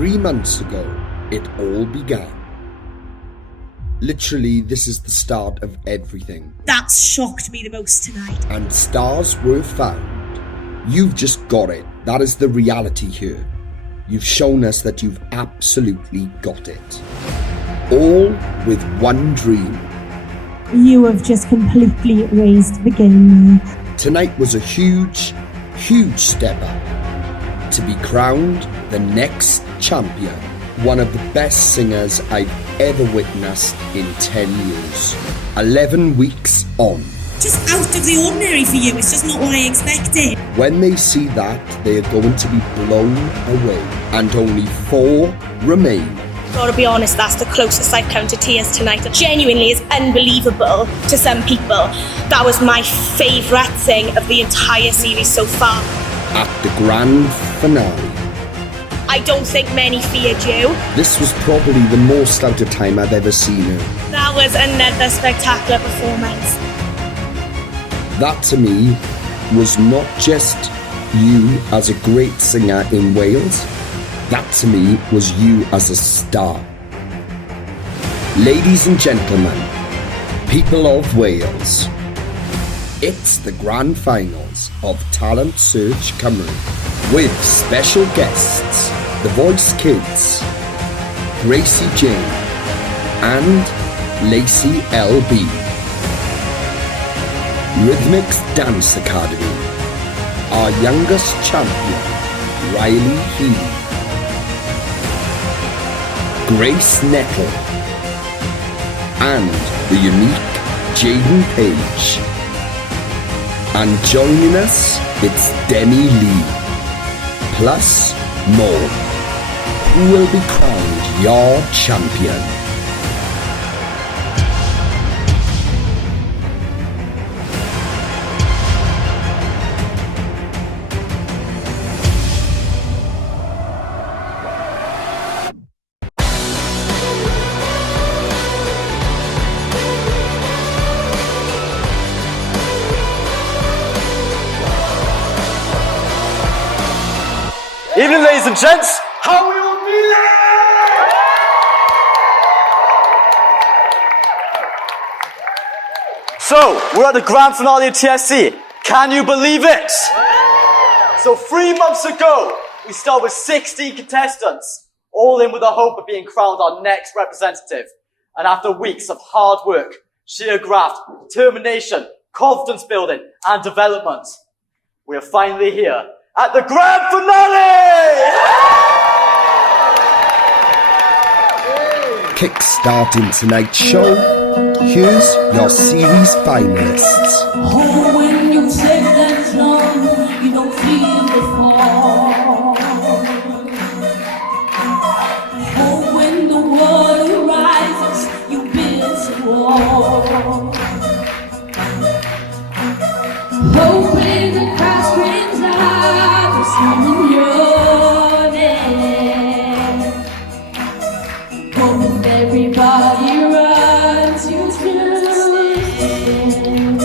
3 months ago, it all began. Literally, this is the start of everything. That's shocked me the most tonight. And stars were found. You've just got it. That is the reality here. You've shown us that you've absolutely got it. All with one dream. You have just completely raised the game. Tonight was a huge, huge step up. To be crowned the next champion. One of the best singers I've ever witnessed in 10 years. 11 weeks on. Just out of the ordinary for you. It's just not what I expected. When they see that, they are going to be blown away. And only 4 remain. Gotta be honest, that's the closest I've come to tears tonight. It genuinely is unbelievable to some people. That was my favourite thing of the entire series so far. At the grand finale. I don't think many feared you. This was probably the most out of time I've ever seen her. That was another spectacular performance. That to me was not just you as a great singer in Wales. That to me was you as a star. Ladies and gentlemen, people of Wales, it's the grand finals of Talent Search Cymru with special guests, The Voice Kids, Gracie Jane and Lacey LB. Rhythmics Dance Academy, our youngest champion, Riley Healy. Grace Nettle and the unique Jaden Page. And joining us, it's Demi Lee. Plus more. Who will be crowned your champion? Evening, ladies and gents. How are you all feeling? So, we're at the grand finale of TSC. Can you believe it? So 3 months ago, we started with 16 contestants, all in with the hope of being crowned our next representative. And after weeks of hard work, sheer graft, determination, confidence building, and development, we are finally here at the grand finale! Kick-starting tonight's show, here's your series finalists. Oh, when you take that long, you don't feel the fall. Oh, when the water rises, you build a wall. Oh, when the crowd screams out, there's someone your name. Oh, if everybody runs, you turn in.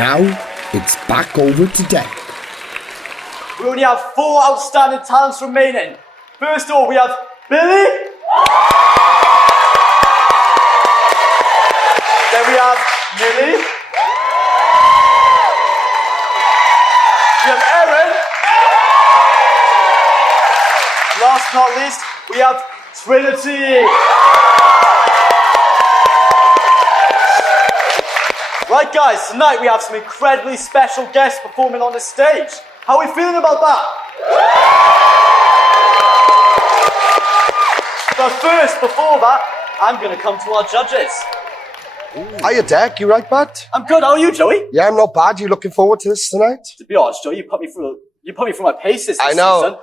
now it's back over to Deck. We only have 4 outstanding talents remaining. First of all, we have Billy. Then we have Millie. We have Erin. Last but not least, we have Trinity. Right guys, tonight we have some incredibly special guests performing on the stage. How are we feeling about that? But first, before that, I'm going to come to our judges. Hiya, Deck. You right, bud? I'm good. How are you, Joey? Yeah, I'm not bad. You looking forward to this tonight? To be honest, Joey, you put me through my paces this I know. season.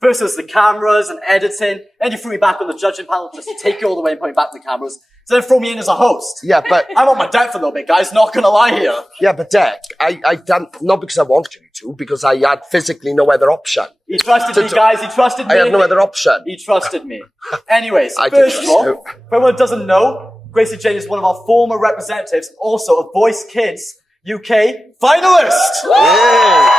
First it was the cameras and editing, then you threw me back on the judging panel just to take you all the way and put me back to the cameras. So then throw me in as a host. Yeah, but I'm on my deck for a little bit, guys, not gonna lie here. yeah, but Deck, I done not because I wanted you to, because I had physically no other option. He trusted me, guys, he trusted me. I had no other option. He trusted me. Anyways, I first did of all, too. for anyone who doesn't know, Gracie Jane is one of our former representatives, and also a Voice Kids UK finalist. Yeah.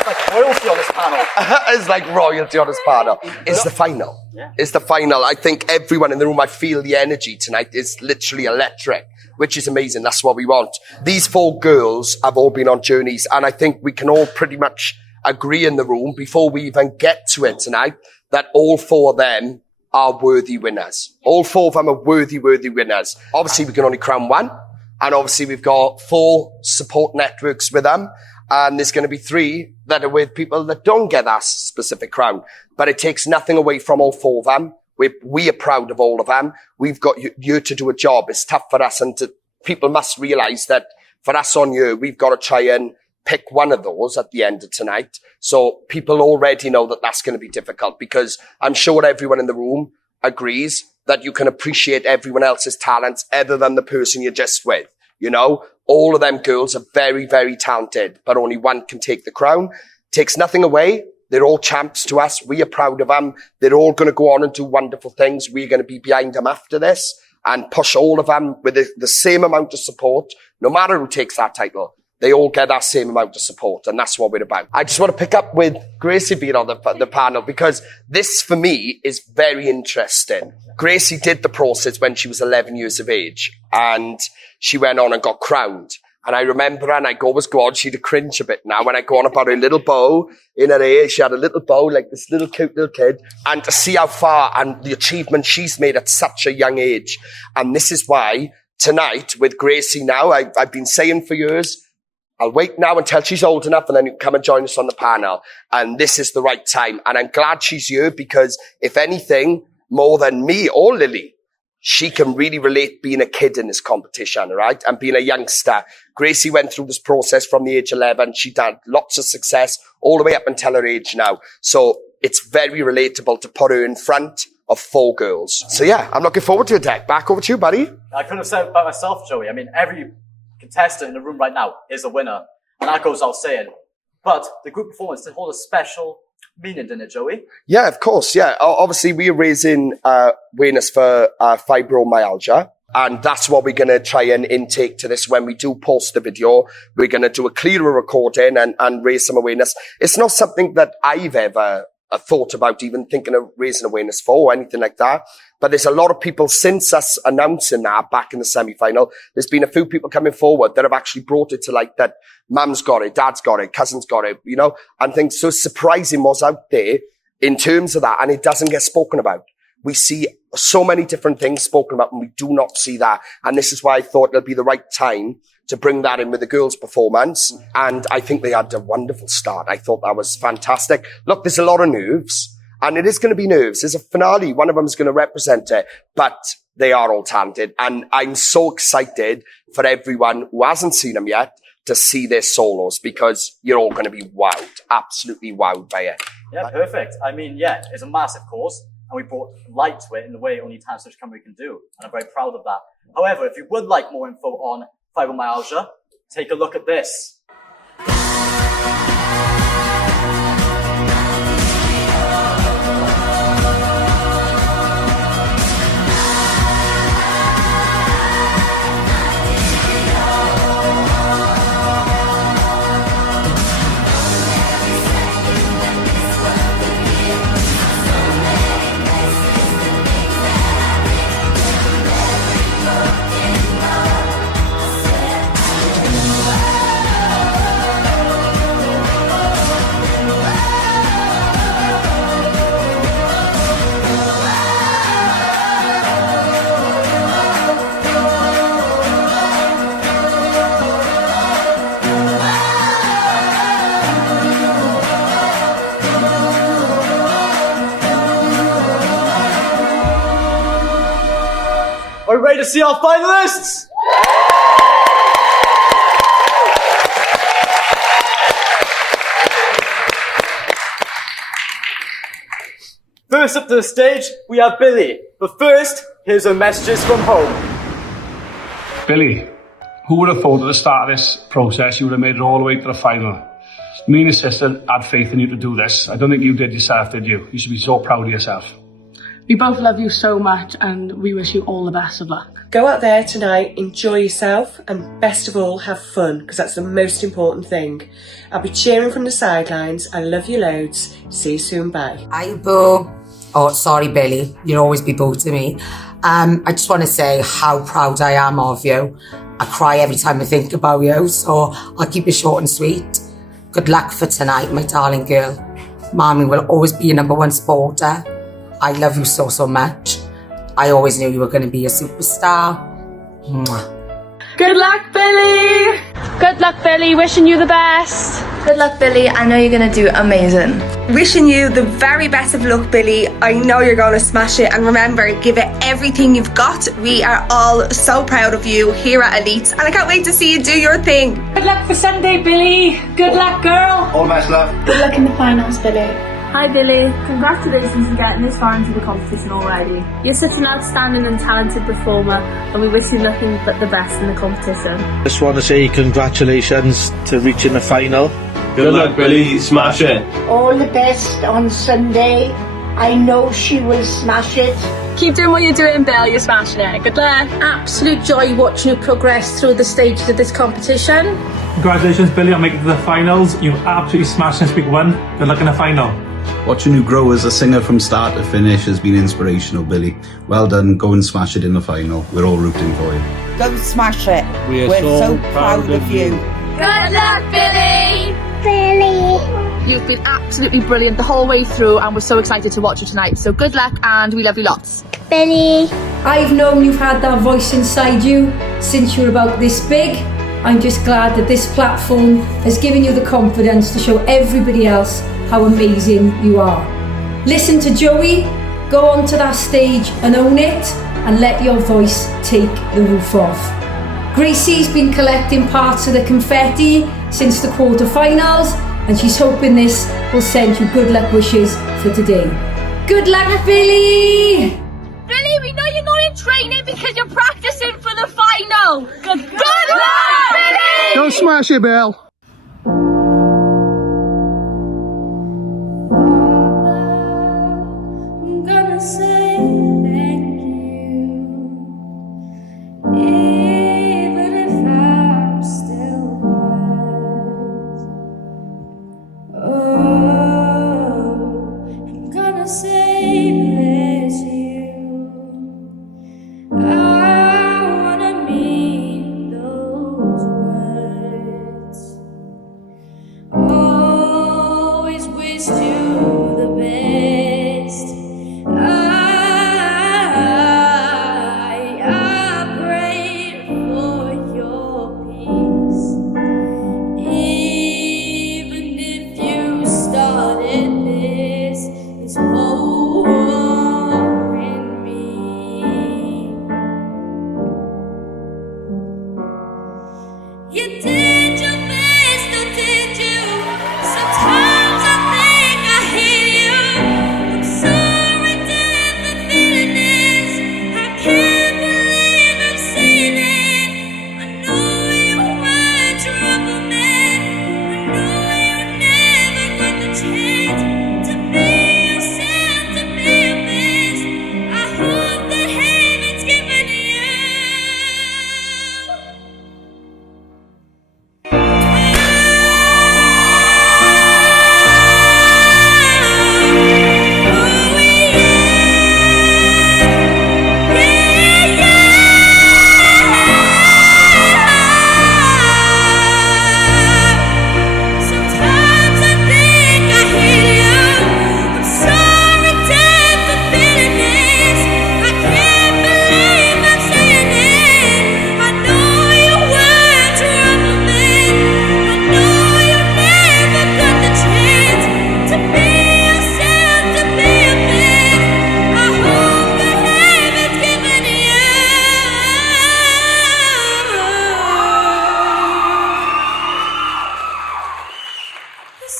It's like royalty on this panel. It's like royalty on this panel. It's the final. Yeah. It's the final. I think everyone in the room, I feel the energy tonight is literally electric, which is amazing. That's what we want. These 4 girls have all been on journeys, and I think we can all pretty much agree in the room before we even get to it tonight that all 4 of them are worthy winners. All 4 of them are worthy winners. Obviously, we can only crown 1, and obviously we've got 4 support networks with them. And there's going to be 3 that are with people that don't get that specific crown. But it takes nothing away from all 4 of them. We are proud of all of them. We've got you to do a job. It's tough for us, and people must realise that for us on you, we've got to try and pick one of those at the end of tonight. So people already know that that's going to be difficult, because I'm sure everyone in the room agrees that you can appreciate everyone else's talents other than the person you're just with. You know, all of them girls are very, very talented, but only one can take the crown. Takes nothing away. They're all champs to us. We are proud of them. They're all going to go on and do wonderful things. We're going to be behind them after this and push all of them with the same amount of support. No matter who takes that title, they all get that same amount of support, and that's what we're about. I just want to pick up with Gracie being on the panel, because this, for me, is very interesting. Gracie did the process when she was 11 years of age, and she went on and got crowned. And I remember her, and I always go on, she'd cringe a bit now when I go on about her little bow in her hair. She had a little bow, like this little cute little kid. And to see how far and the achievement she's made at such a young age. And this is why tonight with Gracie now, I've been saying for years, I'll wait now until she's old enough, and then you can come and join us on the panel. And this is the right time. And I'm glad she's here, because if anything, more than me or Lily, she can really relate being a kid in this competition, right? And being a youngster. Gracie went through this process from the age 11. She had lots of success all the way up until her age now. So it's very relatable to put her in front of 4 girls. So yeah, I'm looking forward to it, Deck. Back over to you, buddy. I couldn't have said it by myself, Joey. I mean, every contestant in the room right now is a winner, and that goes without saying. But the group performance did hold a special meaning, didn't it, Joey? Yeah, of course. Yeah. Obviously, we're raising awareness for fibromyalgia. And that's what we're going to try and intake to this when we do post the video. We're going to do a clearer recording and raise some awareness. It's not something that I've ever thought about even thinking of raising awareness for or anything like that. But there's a lot of people since us announcing that back in the semi-final, there's been a few people coming forward that have actually brought it to light that mum's got it, dad's got it, cousin's got it, you know, and things so surprising was out there in terms of that, and it doesn't get spoken about. We see so many different things spoken about, and we do not see that. And this is why I thought it'll be the right time to bring that in with the girls' performance. And I think they had a wonderful start. I thought that was fantastic. Look, there's a lot of nerves, and it is going to be nerves. There's a finale. One of them is going to represent it, but they are all talented. And I'm so excited for everyone who hasn't seen them yet to see their solos, because you're all going to be wowed, absolutely wowed by it. Yeah, perfect. I mean, yeah, it's a massive cause, and we brought light to it in the way only Talent Search Company can do, and I'm very proud of that. However, if you would like more info on fibromyalgia, take a look at this. ready to see our finalists? First up to the stage, we have Billy. But first, here's some messages from home. Billy, who would have thought at the start of this process you would have made it all the way to the final? Me and your sister had faith in you to do this. I don't think you did yourself, did you? You should be so proud of yourself. We both love you so much and we wish you all the best of luck. Go out there tonight, enjoy yourself, and best of all, have fun, because that's the most important thing. I'll be cheering from the sidelines. I love you loads. See you soon, bye. Hi, Boo. Oh, sorry, Billy. You'll always be Boo to me. I just want to say how proud I am of you. I cry every time I think about you, so I'll keep it short and sweet. Good luck for tonight, my darling girl. Mommy will always be your number one supporter. I love you so, so much. I always knew you were going to be a superstar. Mwah. Good luck, Billy! Good luck, Billy. Wishing you the best. Good luck, Billy. I know you're going to do amazing. Wishing you the very best of luck, Billy. I know you're going to smash it. And remember, give it everything you've got. We are all so proud of you here at Elite. And I can't wait to see you do your thing. Good luck for Sunday, Billy. Good luck, girl. All the best, love. Good luck in the finals, Billy. Hi Billy, congratulations on getting this far into the competition already. You're such an outstanding and talented performer and we wish you nothing but the best in the competition. Just want to say congratulations to reaching the final. Good luck, Billy. Smash it. All the best on Sunday. I know she will smash it. Keep doing what you're doing, Bill. You're smashing it. Good luck. Absolute joy watching you progress through the stages of this competition. Congratulations, Billy, on making it to the finals. You absolutely smashed since week one. Good luck in the final. Watching you grow as a singer from start to finish has been inspirational, Billy. Well done. Go and smash it in the final. We're all rooting for you. Go smash it. We're so proud of you. Good luck, Billy! You've been absolutely brilliant the whole way through and we're so excited to watch you tonight. So good luck and we love you lots. Billy. I've known you've had that voice inside you since you were about this big. I'm just glad that this platform has given you the confidence to show everybody else how amazing you are. Listen to Joey, go onto that stage and own it, and let your voice take the roof off. Gracie's been collecting parts of the confetti since the quarterfinals, and she's hoping this will send you good luck wishes for today. Good luck, Billy! Billy, we know you're going in training because you're practicing for the final. Good luck, Billy! Don't smash it, Bill. I'm gonna say thank you, even if I'm still hurt. Oh, I'm gonna say bless you. I wanna mean those words. Always wished you the best. I prayed for your peace. Even if you started this whole war in me. You did your best, or did you? Sometimes I think I hate you.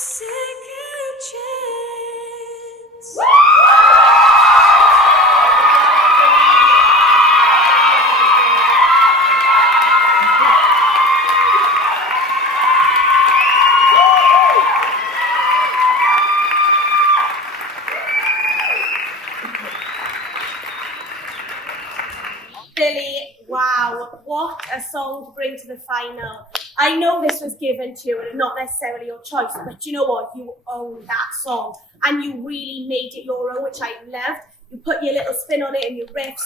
second chance. Billy, wow, what a song to bring to the final. I know this was given to you and not necessarily your choice, but you know what? You own that song and you really made it your own, which I loved. You put your little spin on it and your riffs.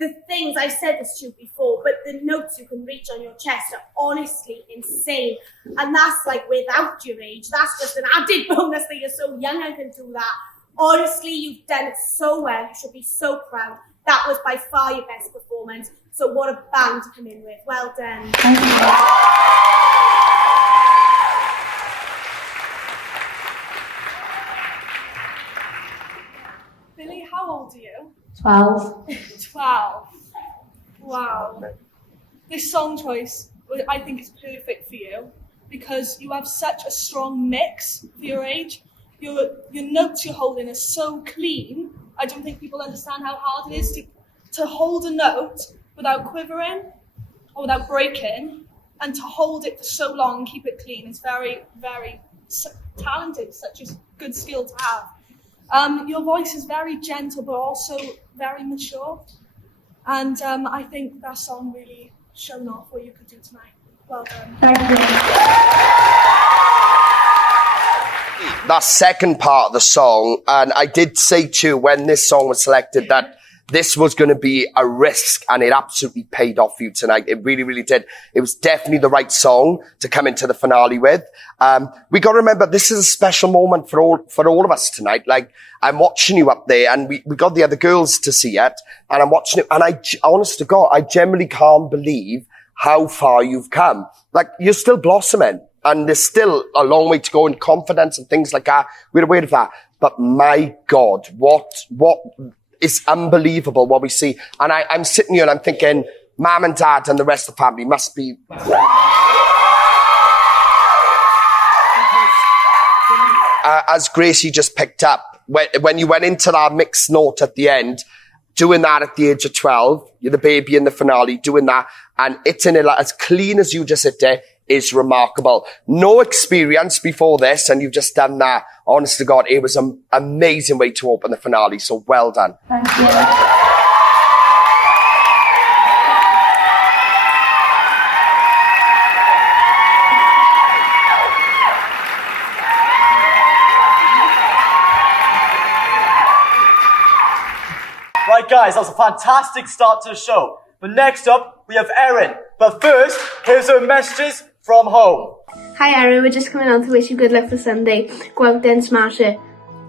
The things, I've said this to you before, but the notes you can reach on your chest are honestly insane. And that's like without your age. That's just an added bonus that you're so young and can do that. Honestly, you've done it so well. You should be so proud. That was by far your best performance. So what a bang to come in with. Well done. Thank you. Billy, how old are you? 12. 12. Wow. This song choice, I think, is perfect for you because you have such a strong mix for your age. Your notes you're holding are so clean. I don't think people understand how hard it is to hold a note without quivering or without breaking, and to hold it for so long and keep it clean is very, very talented, such a good skill to have. Your voice is very gentle but also very mature, and I think that song really shown off what you could do tonight. Well done. Thank you. That second part of the song, and I did say to you when this song was selected that this was going to be a risk, and it absolutely paid off for you tonight. It really, really did. It was definitely the right song to come into the finale with. We got to remember this is a special moment for all of us tonight. Like, I'm watching you up there, and we got the other girls to see it, and I'm watching it, and honest to God, I generally can't believe how far you've come. Like, you're still blossoming. And there's still a long way to go in confidence and things like that. We're aware of that. But my God, what is unbelievable what we see. And I'm sitting here and I'm thinking, Mum and Dad and the rest of the family must be... As Gracie just picked up, when you went into that mixed note at the end, doing that at the age of 12, you're the baby in the finale, doing that, and hitting it as clean as you just hit it, is remarkable. No experience before this, and you've just done that. Honest to God, it was an amazing way to open the finale, so well done. Thank you. Right, guys, that was a fantastic start to the show. But next up, we have Erin. But first, here's her messages from home. Hi Erin, we're just coming on to wish you good luck for Sunday. Go out there and smash it.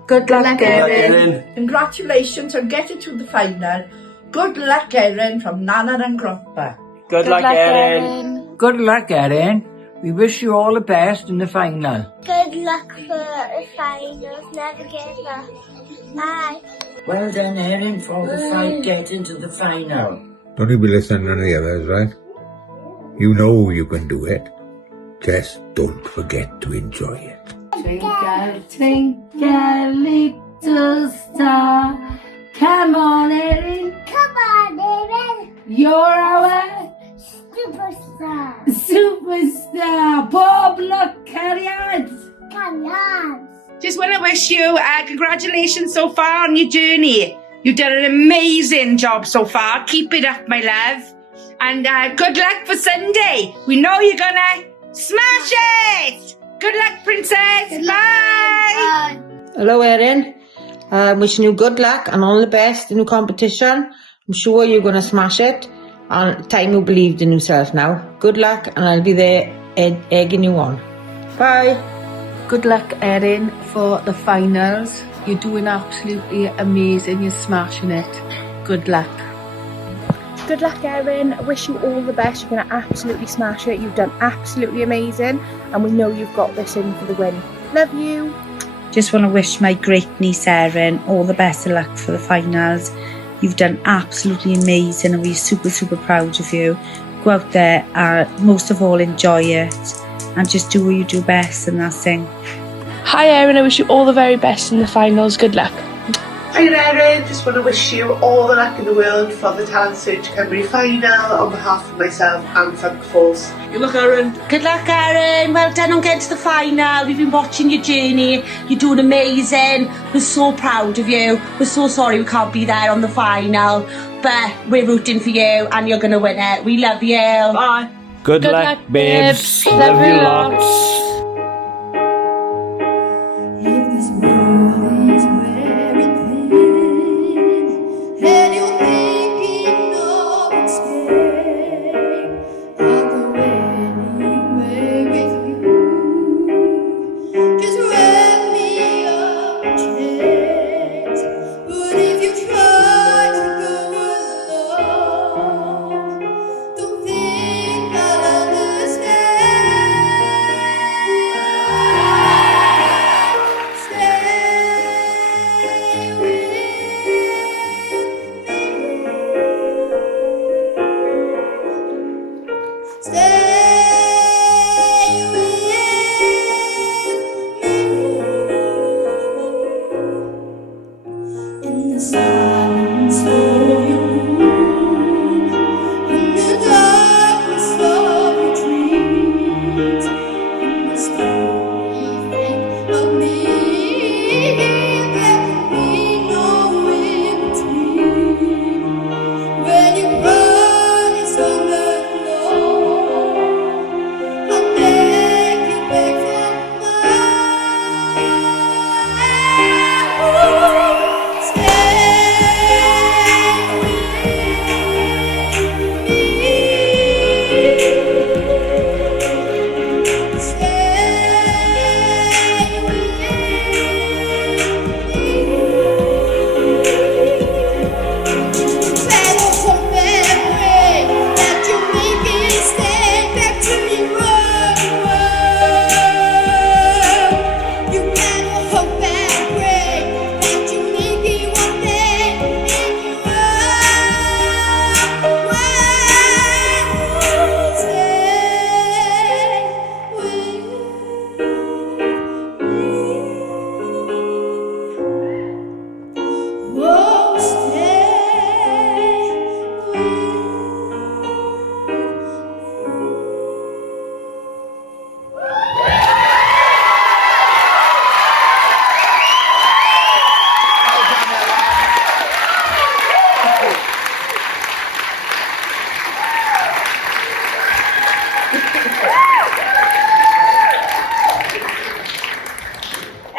Good luck, Erin. Congratulations on getting to the final. Good luck, Erin, from Nana and Grandpa. Good luck, Erin. Good luck, Erin. We wish you all the best in the final. Good luck for the finals. Never give up. Bye. Well done, Erin, for the fight getting to the final. Don't you be listening to the others, right? You know you can do it. Just don't forget to enjoy it. Twinkle, twinkle, little star. Come on, Erin. Come on, Erin. You're our superstar. Superstar. Bob, look, carry on. Carry on. Just want to wish you congratulations so far on your journey. You've done an amazing job so far. Keep it up, my love. And good luck for Sunday. We know you're gonna smash it. Good luck, Princess. Good Bye. Hello, Erin. Wishing you good luck and all the best in the competition. I'm sure you're going to smash it. And time you believed in yourself now. Good luck, and I'll be there egging you on. Bye. Good luck, Erin, for the finals. You're doing absolutely amazing. You're smashing it. Good luck. Good luck, Erin. I wish you all the best. You're going to absolutely smash it. You've done absolutely amazing, and we know you've got this in for the win. Love you. Just want to wish my great niece Erin all the best of luck for the finals. You've done absolutely amazing, and we're super, super proud of you. Go out there and most of all enjoy it, and just do what you do best, and that's sing. Hi Erin, I wish you all the very best in the finals. Good luck. Hi Erin, just want to wish you all the luck in the world for the Talent Search Cymru final on behalf of myself and Funk Force. Good luck, Erin. Good luck, Erin. Well done on getting to the final. We've been watching your journey. You're doing amazing. We're so proud of you. We're so sorry we can't be there on the final, but we're rooting for you and you're going to win it. We love you. Bye. Good luck, babes. Love you lots. And you're thinking of its staying, I'll go anyway with you. Just wrap me up in chains. But if you try to go alone, don't think I'll understand. Stay with me. In the silence of your room, in the darkness of your dreams, you must only think of me. There can be no in between. When your body's on the floor, I beg you, beg for mine.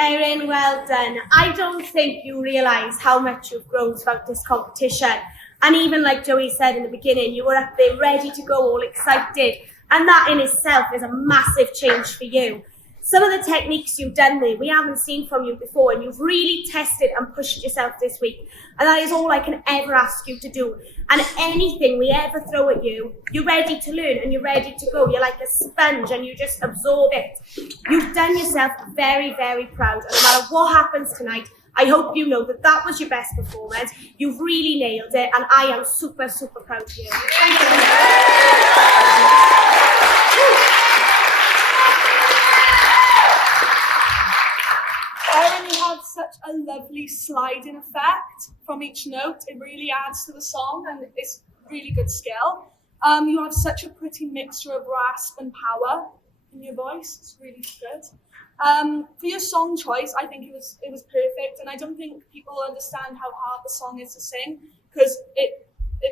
Erin, well done. I don't think you realise how much you've grown throughout this competition. And even like Joey said in the beginning, you were up there ready to go, all excited. And that in itself is a massive change for you. Some of the techniques you've done there, we haven't seen from you before, and you've really tested and pushed yourself this week. And that is all I can ever ask you to do. And anything we ever throw at you, you're ready to learn and you're ready to go. You're like a sponge and you just absorb it. You've done yourself very, very proud. And no matter what happens tonight, I hope you know that that was your best performance. You've really nailed it, and I am super, super proud of you. Thank you. Erin, you have such a lovely sliding effect from each note. It really adds to the song and it's really good skill. You have such a pretty mixture of rasp and power in your voice. It's really good. For your song choice, I think it was perfect, and I don't think people understand how hard the song is to sing because it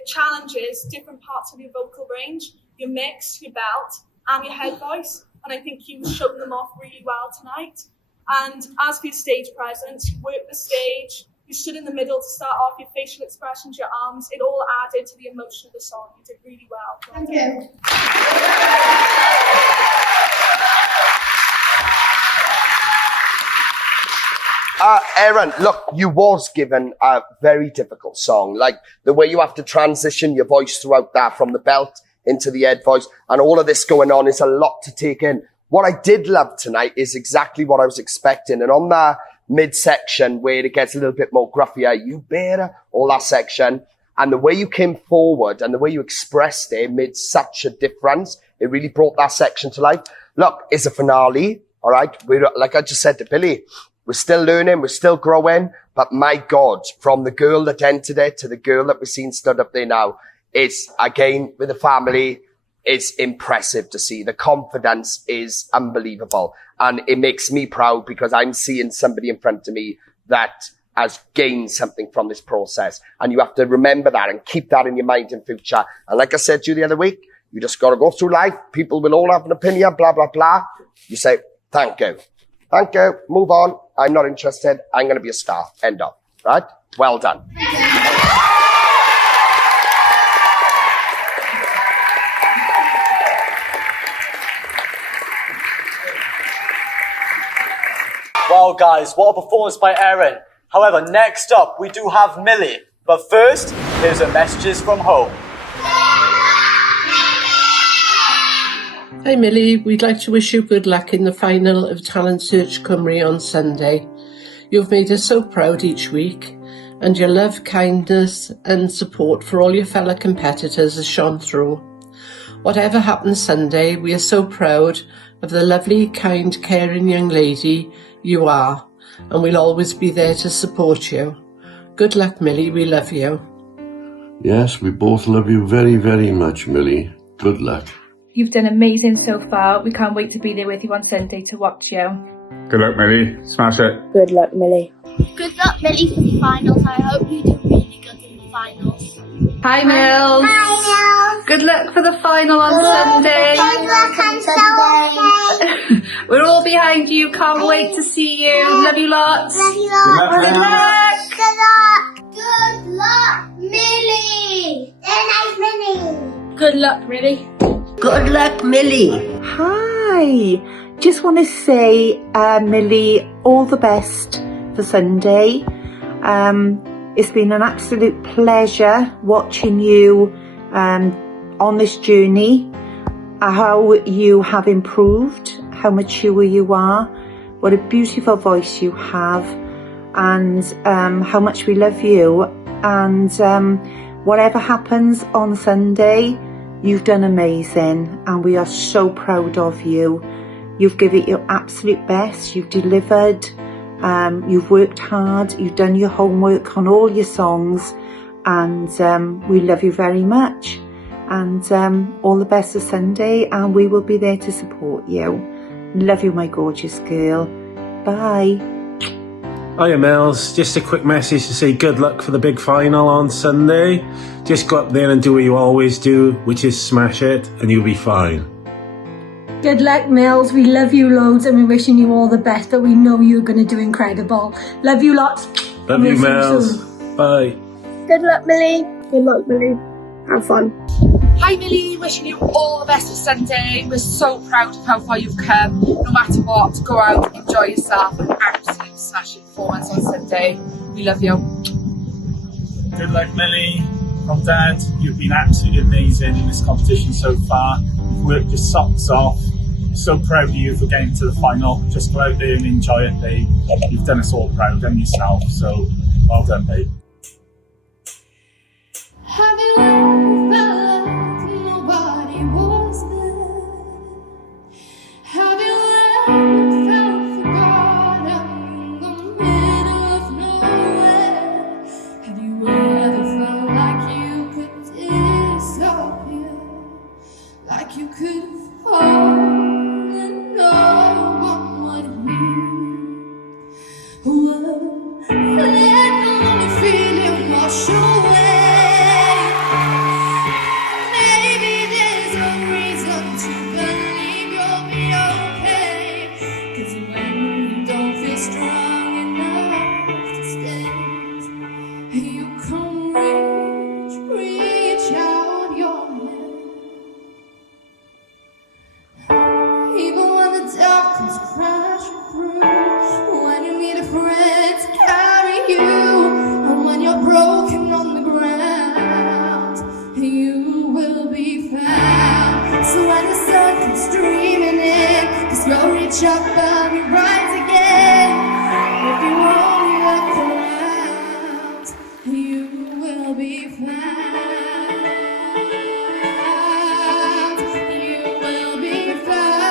challenges different parts of your vocal range, your mix, your belt, and your head voice. And I think you've shown them off really well tonight. And as for your stage presence, you worked the stage, you stood in the middle to start off, your facial expressions, your arms, it all added to the emotion of the song. You did really well. Thank you. Erin, look, you was given a very difficult song. Like the way you have to transition your voice throughout that from the belt into the head voice and all of this going on is a lot to take in. What I did love tonight is exactly what I was expecting. And on that midsection where it gets a little bit more gruffier, you better, all that section. And the way you came forward and the way you expressed it made such a difference. It really brought that section to life. Look, it's a finale All right. We're, like I just said to Billy, we're still learning, we're still growing, but my God, from the girl that entered it to the girl that we've seen stood up there now, it's, again, with the family, it's impressive to see. The confidence is unbelievable. And it makes me proud because I'm seeing somebody in front of me that has gained something from this process. And you have to remember that and keep that in your mind in future. And like I said to you the other week, you just got to go through life. People will all have an opinion, blah, blah, blah. You say, thank you. Thank you. Move on. I'm not interested. I'm going to be a star. End of. Right? Well done. Well, guys, what a performance by Erin. However, next up, we do have Millie. But first, here's her messages from home. Hi Millie, we'd like to wish you good luck in the final of Talent Search Cymru on Sunday. You've made us so proud each week, and your love, kindness and support for all your fellow competitors has shone through. Whatever happens Sunday, we are so proud of the lovely, kind, caring young lady you are, and we'll always be there to support you. Good luck, Millie, we love you. Yes, we both love you very, very much, Millie. Good luck. You've done amazing so far. We can't wait to be there with you on Sunday to watch you. Good luck, Millie. Smash it. Good luck, Millie. Good luck, Millie, for the finals. I hope you do really good in the finals. Hi, Mills. Hi, Mills. Good luck for the final on Sunday. Good luck on Sunday. We're all behind you. Can't wait to see you. Love you lots. Love you lots. Good luck. Good luck. Good luck, Millie. Very nice, Millie. Good luck, Millie. Good luck, Millie. Hi. Just want to say, Millie, all the best for Sunday. It's been an absolute pleasure watching you on this journey, how you have improved, how mature you are, what a beautiful voice you have, and how much we love you. And whatever happens on Sunday, you've done amazing, and we are so proud of you. You've given it your absolute best. You've delivered. You've worked hard. You've done your homework on all your songs, and we love you very much. And all the best for Sunday, and we will be there to support you. Love you, my gorgeous girl. Bye. Hiya, Mills. Just a quick message to say good luck for the big final on Sunday. Just go up there and do what you always do, which is smash it, and you'll be fine. Good luck, Mills. We love you loads and we're wishing you all the best, but we know you're going to do incredible. Love you lots. Love you, Mills. Bye. Good luck, Millie. Good luck, Millie. Have fun. Hi Millie, wishing you all the best for Sunday. We're so proud of how far you've come. No matter what, go out, enjoy yourself, an absolute smashing performance on Sunday. We love you. Good luck, Millie. From Dad, you've been absolutely amazing in this competition so far. You've worked your socks off. So proud of you for getting to the final. Just go out there and enjoy it, babe. You've done us all proud and yourself, so well done, babe. Have you ever felt like nobody was there? Have you ever felt forgotten in the middle of nowhere? Have you ever felt like you could disappear? Like you could have fallen and no one would hear? Well, let the only feeling wash away. Broken on the ground, you will be found. So when the sun comes streaming in, 'cause you'll reach up and you rise again. If you only look around, you will be found. You will be found.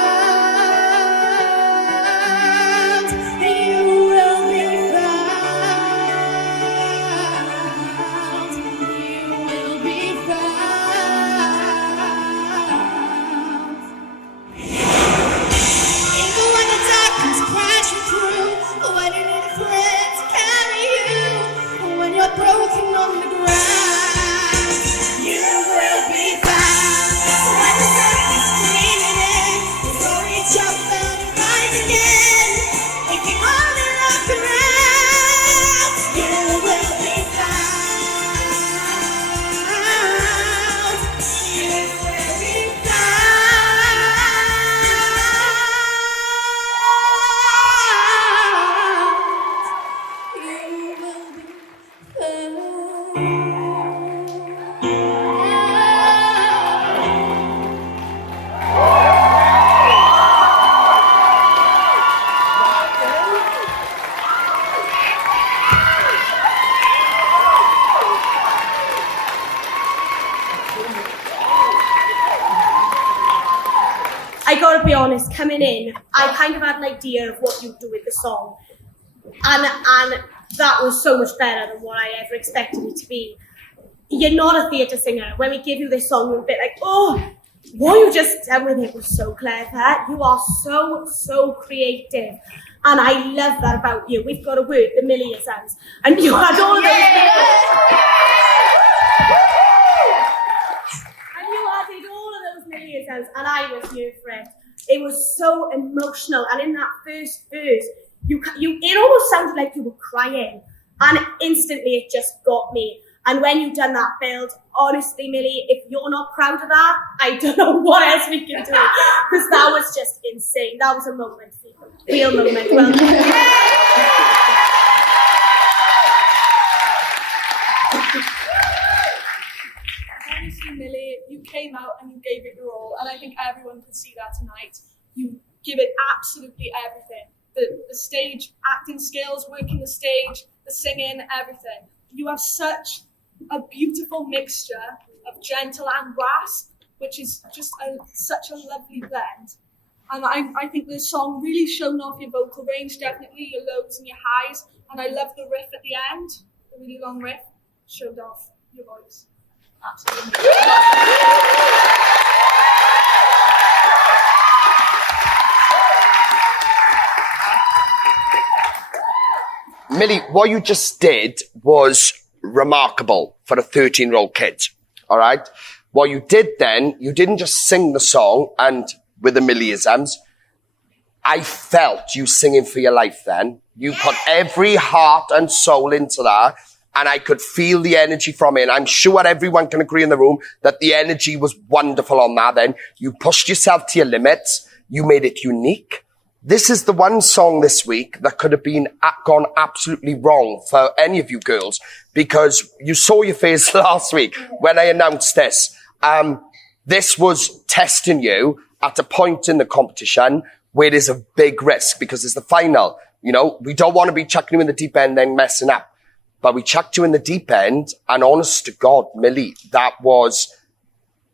honest, coming in, I kind of had an idea of what you'd do with the song. And that was so much better than what I ever expected it to be. You're not a theatre singer. When we give you this song, you're a bit like, oh, what you just done with it was so clever. You are so creative. And I love that about you. We've got a word, the Millie-isms. And you had all of those and you added all of those Millie-isms, and I was here for it. It was so emotional. And in that first verse, it almost sounded like you were crying. And instantly it just got me. And when you've done that build, honestly, Millie, if you're not proud of that, I don't know what else we can do. Because that was just insane. That was a moment, real moment. Well done. Honestly, Millie, you came out and you gave it your all. And I think everyone could see that tonight. You give it absolutely everything. The stage acting skills, working the stage, the singing, everything. You have such a beautiful mixture of gentle and rasp, which is just such a lovely blend. And I think the song really shown off your vocal range, definitely your lows and your highs. And I love the riff at the end, the really long riff, showed off your voice. Absolutely. Millie, what you just did was remarkable for a 13-year-old kid. All right? What you did then, you didn't just sing the song and with the Millie-isms. I felt you singing for your life then. You put every heart and soul into that, and I could feel the energy from it. And I'm sure everyone can agree in the room that the energy was wonderful on that then. You pushed yourself to your limits. You made it unique. This is the one song this week that could have gone absolutely wrong for any of you girls, because you saw your face last week when I announced this. This was testing you at a point in the competition where there's a big risk, because it's the final. You know, we don't want to be chucking you in the deep end and then messing up. But we chucked you in the deep end, and honest to God, Millie, that was,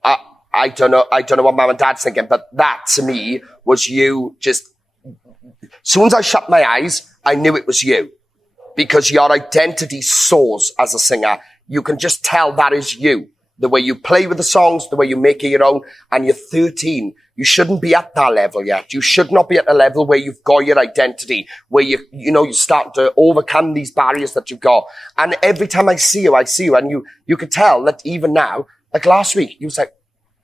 I don't know what Mum and Dad's thinking, but that to me was you just, as soon as I shut my eyes, I knew it was you, because your identity soars as a singer. You can just tell that is you. The way you play with the songs, the way you make it your own, and you're 13. You shouldn't be at that level yet. You should not be at a level where you've got your identity, where you start to overcome these barriers that you've got. And every time I see you, and you could tell that even now, like last week, you was like,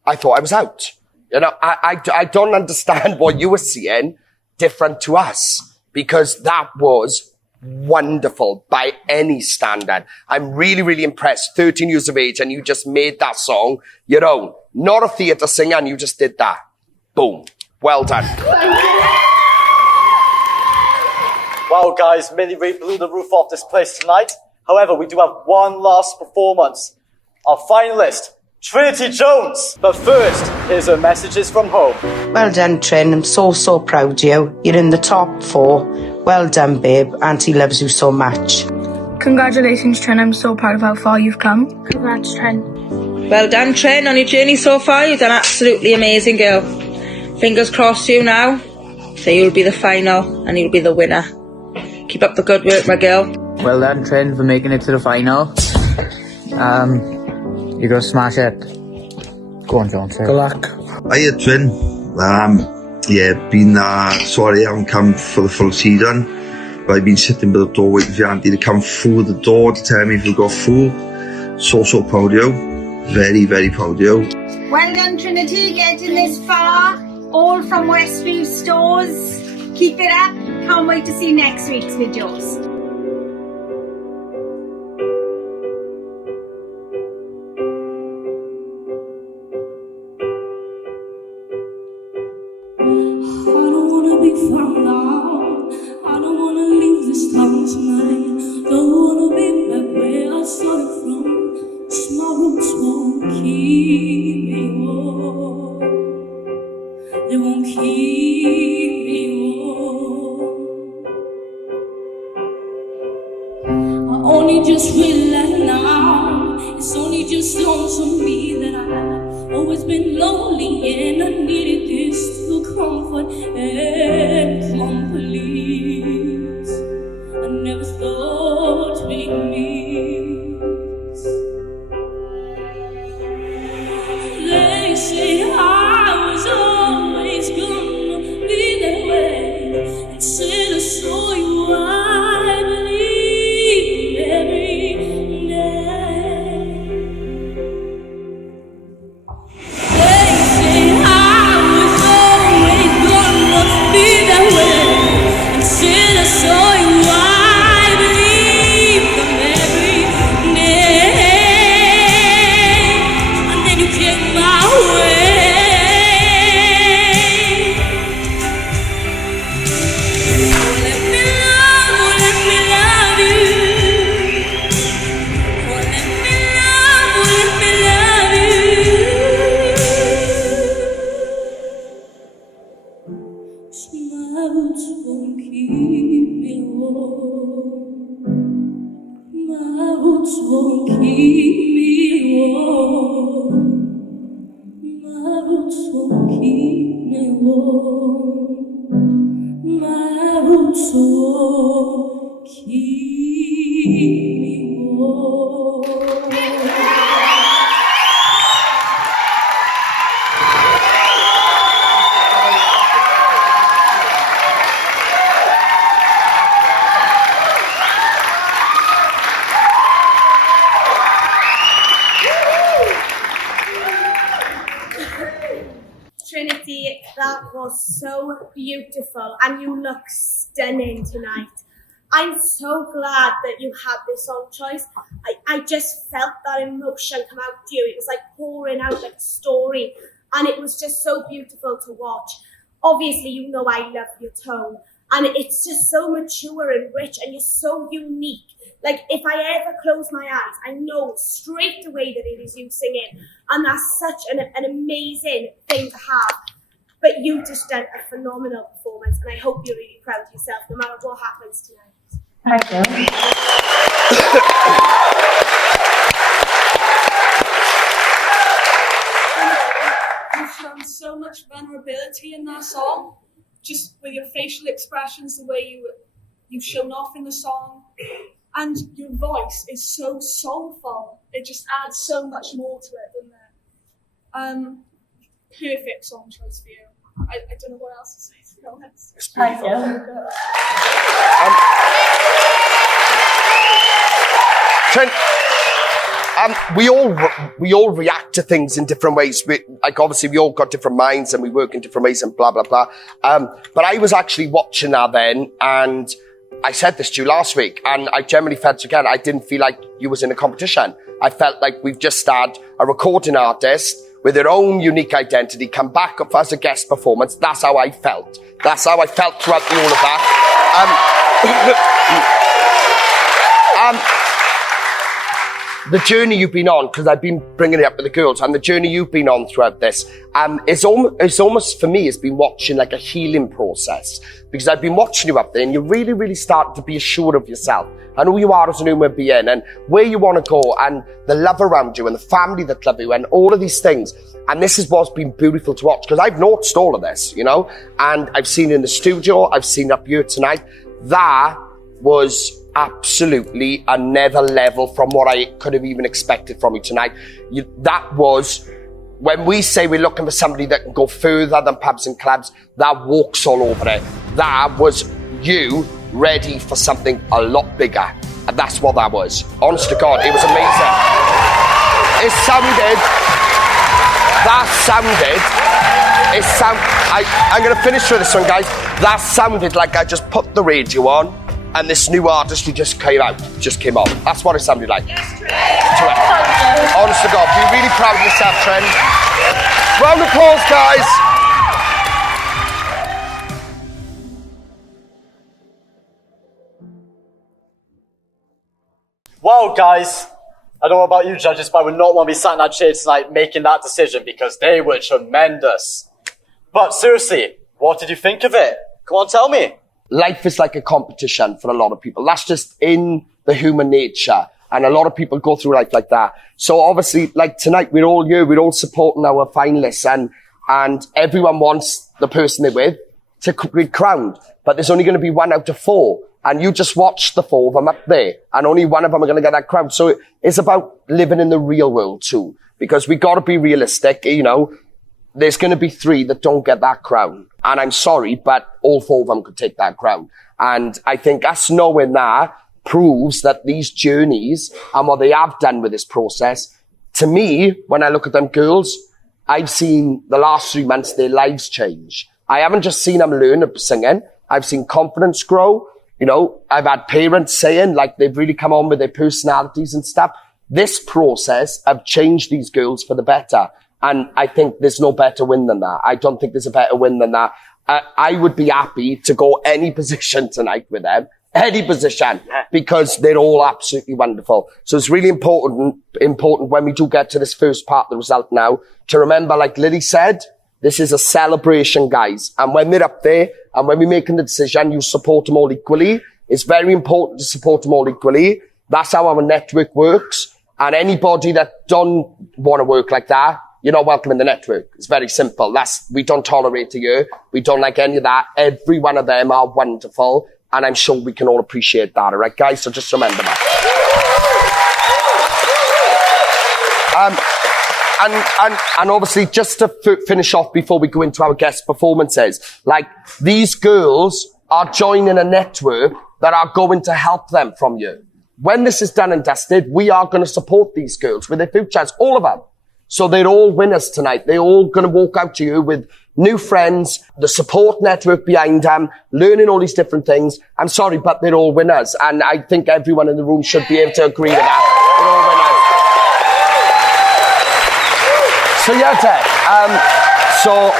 I thought I was out. You know, I don't understand what you were seeing different to us, because that was wonderful by any standard. I'm really, really impressed. 13 years of age, and you just made that song your own. Not a theatre singer, and you just did that. Boom. Well done. Wow, guys, Millie really blew the roof off this place tonight. However, we do have one last performance. Our finalist, Trinity Jones. But first, here's her messages from home. Well done, Trin. I'm so proud of you. You're in the top 4. Well done, babe. Auntie loves you so much. Congratulations, Trin. I'm so proud of how far you've come. Congrats, Trin. Well done, Trin, on your journey so far. You've done absolutely amazing, girl. Fingers crossed for you now. So you'll be the final and you'll be the winner. Keep up the good work, my girl. Well done, Trin, for making it to the final. You're going to smash it. Go on, John. Good luck. Hiya, Trin. Been sorry I haven't come for the full season, but I've been sitting by the door waiting for your auntie to come through the door to tell me if we got through. So proud of you. Very, very proud of you. Well done, Trinity, getting this far. All from Westview Stores. Keep it up. Can't wait to see next week's videos. Only just realized now, it's only just lonesome me that I Always been lonely and I needed this to comfort and complete. I never thought we'd meet. They say I was always gonna be that way. Until I saw you, I believe every day. They say I was always gonna be that way. Until I saw you, I believe them every day. And then you came my way. Let me love you. Let me love you. My roots won't keep me warm. My roots won't keep me warm. My roots won't keep me warm. My roots won't keep me warm. Trinity, that was so beautiful and you look stunning tonight. I'm so glad that you had this song choice. I just felt that emotion come out to you. It was like pouring out like a story and it was just so beautiful to watch. Obviously, you know I love your tone and it's just so mature and rich and you're so unique. Like if I ever close my eyes, I know straight away that it is you singing and that's such an amazing thing to have. But you just done a phenomenal performance and I hope you're really proud of yourself no matter what happens tonight. Thank you. You've shown so much vulnerability in that song, just with your facial expressions, the way you've shown off in the song, and your voice is so soulful. It just adds so much more to it, doesn't it? Perfect song choice for you. I don't know what else to say, to be honest. It's beautiful. Trent, we all react to things in different ways. Like obviously we all got different minds and we work in different ways and blah, blah, blah. But I was actually watching that then and I said this to you last week and I generally felt again, I didn't feel like you was in a competition. I felt like we've just had a recording artist with their own unique identity come back up as a guest performance. That's how I felt. That's how I felt throughout all of that. The journey you've been on, because I've been bringing it up with the girls, and the journey you've been on throughout this, it's almost for me, it's been watching like a healing process. Because I've been watching you up there and you're really, really starting to be assured of yourself and who you are as a human being and where you want to go and the love around you and the family that love you and all of these things. And this is what's been beautiful to watch because I've noticed all of this, you know, and I've seen in the studio, I've seen up here tonight. That was absolutely another level from what I could have even expected from you tonight. That was, when we say we're looking for somebody that can go further than pubs and clubs, that walks all over it. That was you ready for something a lot bigger. And that's what that was. Honest to God, it was amazing. It sounded, I'm going to finish with this one, guys. That sounded like I just put the radio on and this new artist who just came on. That's what it sounded like. Yes, Trent. Honest to God, be really proud of yourself, Trent. Round of applause, guys. Well, guys, I don't know about you judges, but I would not want to be sat in that chair tonight making that decision because they were tremendous. But seriously, what did you think of it? Come on, tell me. Life is like a competition for a lot of people. That's just in the human nature. And a lot of people go through life like that. So obviously, like tonight, we're all here, we're all supporting our finalists, and everyone wants the person they're with to be crowned. But there's only going to be 1 out of 4. And you just watch the 4 of them up there, and only 1 of them are going to get that crown. So it's about living in the real world too, because we got to be realistic. You know, there's going to be 3 that don't get that crown. And I'm sorry, but all 4 of them could take that crown. And I think us knowing that proves that these journeys and what they have done with this process, to me, when I look at them girls, I've seen the last 3 months, their lives change. I haven't just seen them learn singing. I've seen confidence grow. You know, I've had parents saying like they've really come on with their personalities and stuff. This process have changed these girls for the better. And I think there's no better win than that. I don't think there's a better win than that. I would be happy to go any position tonight with them. Any position, because they're all absolutely wonderful. So it's really important when we do get to this first part of the result now, to remember, like Lily said, this is a celebration, guys. And when they're up there, and when we're making the decision, you support them all equally. It's very important to support them all equally. That's how our network works. And anybody that don't want to work like that, you're not welcome in the network. It's very simple. We don't tolerate you. We don't like any of that. Every one of them are wonderful. And I'm sure we can all appreciate that, all right, guys? So just remember that. And obviously, just to finish off before we go into our guest performances, like, these girls are joining a network that are going to help them from you. When this is done and dusted, we are going to support these girls with their futures, all of them. So they're all winners tonight. They're all going to walk out to you with new friends, the support network behind them, learning all these different things. I'm sorry, but they're all winners. And I think everyone in the room should be able to agree with that. They're all winners. So yeah, Ted. So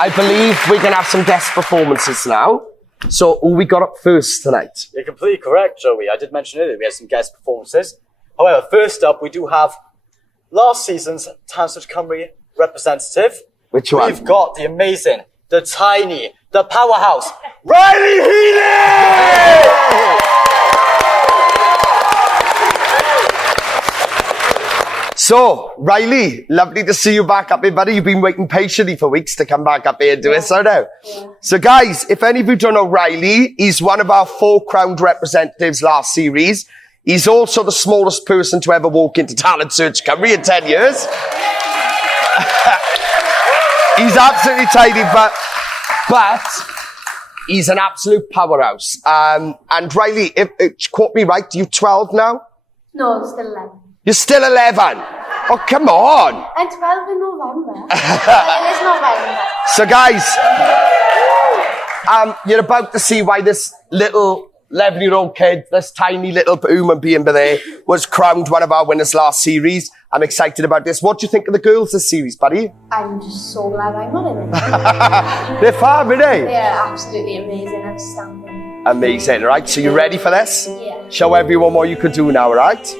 I believe we're going to have some guest performances now. So who we got up first tonight? You're completely correct, Joey. I did mention earlier we had some guest performances. However, first up, we do have last season's Talent Search Cymru representative. Which one? We've got the amazing, the tiny, the powerhouse, Riley Healy! So, Riley, lovely to see you back up here, buddy. You've been waiting patiently for weeks to come back up here and do it, so now. Yeah. So guys, if any of you don't know Riley, he's one of our 4 crowned representatives last series. He's also the smallest person to ever walk into Talent Search Cymru in 10 years. He's absolutely tiny, but he's an absolute powerhouse. And Riley, if quote me right, are you 12 now? No, I'm still 11. You're still 11? Oh, come on. I'm 12 in November. It is November. So guys, you're about to see why this little 11-year-old kid, this tiny little human being there, was crowned one of our winners last series. I'm excited about this. What do you think of the girls this series, buddy? I'm just so glad I'm not in it. They're fab, aren't they? They're absolutely amazing. Outstanding. Amazing, right? So you ready for this? Yeah. Show everyone what you can do now, right?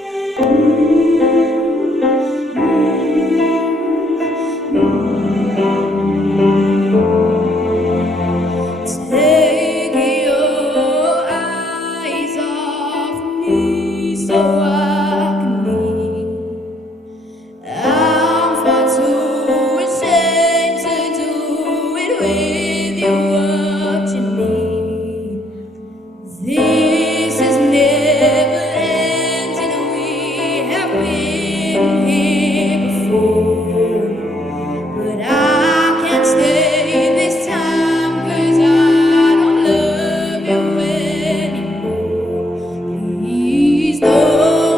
Please don't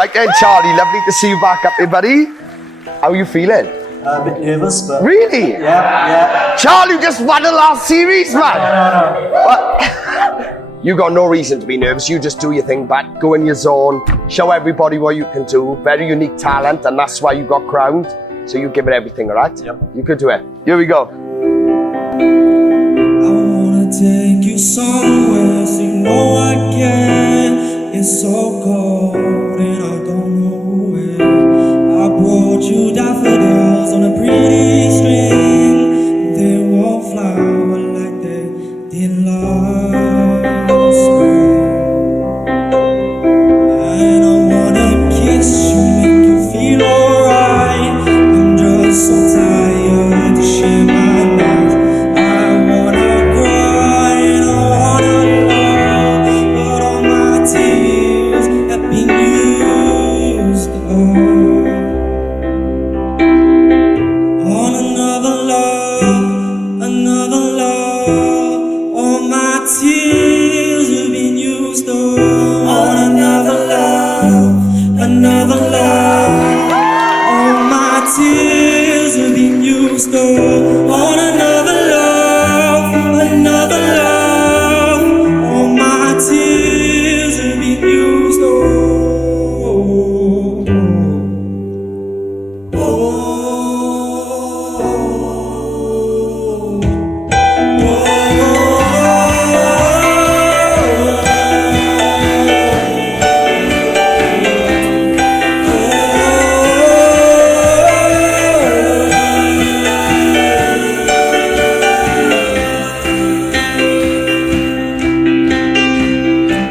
Right then, Charlie, lovely to see you back up here, buddy. How are you feeling? A bit nervous, but... Really? Yeah. Charlie just won the last series, man. No. What? You got no reason to be nervous. You just do your thing back, go in your zone, show everybody what you can do. Very unique talent, and that's why you got crowned. So you give it everything, all right? Yep. You could do it. Here we go. I wanna take you somewhere, so you know I can. It's so cold and I don't know where. I brought you daffodils on a pretty string. They won't flower like they did last spring. And I wanna kiss you, make you feel alright. I'm just so tired to share my nights. I wanna cry and I wanna love, but all my tears have been used on another love, another love. All my tears have been used on another love, another love. All my tears have been used on another love, another love. All my tears have been used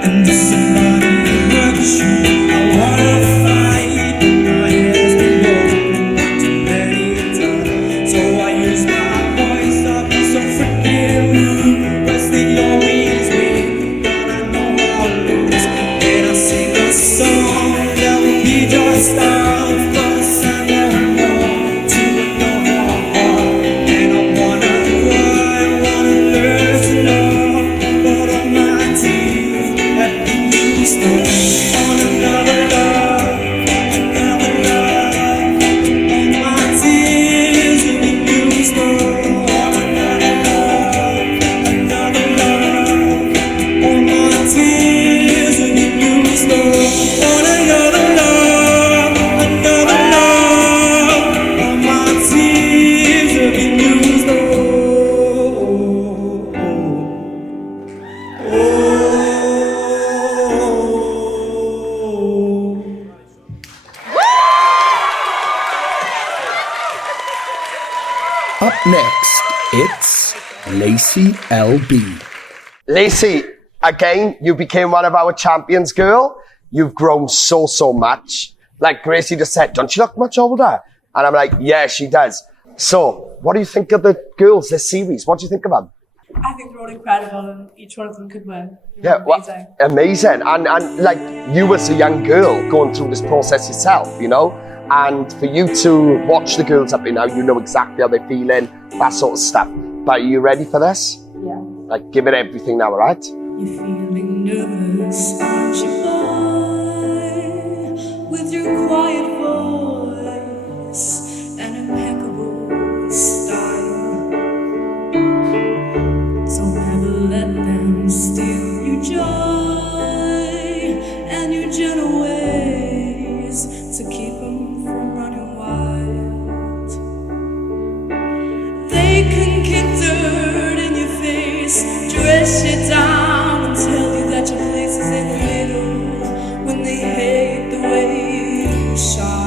and this somebody hurts you. I wanna fight, but my head's been broken too many times. So I use my voice up so freaking rude, but they always win, but I know I'll lose. And I sing a song that will be just out, cause I know more to another heart. And I wanna cry, I wanna learn to love, but all my tears have been used on another love, another love. All my tears have been used on another love, another love. All my tears have been used on another love, another love. All my tears have been used Up next, it's Lacey LB. Lacey, again, you became one of our champions, girl. You've grown so much. Like Gracie just said, don't she look much older? And I'm like, yeah, she does. So, what do you think of the girls this series? What do you think of them? I think they're all incredible and each one of them could win. Yeah, Amazing. Amazing. And like you as a young girl going through this process yourself, you know? And for you to watch the girls up here now, you know exactly how they're feeling, that sort of stuff. But are you ready for this? Yeah. Like, give it everything now, all right? You're feeling nervous, aren't you, boy? With your quiet voice and impeccable style. Don't ever let them steal your joy and your gentle ways to keep them from running wild. They can kick dirt in your face, dress you down and tell you that your place is in the middle when they hate the way you shine.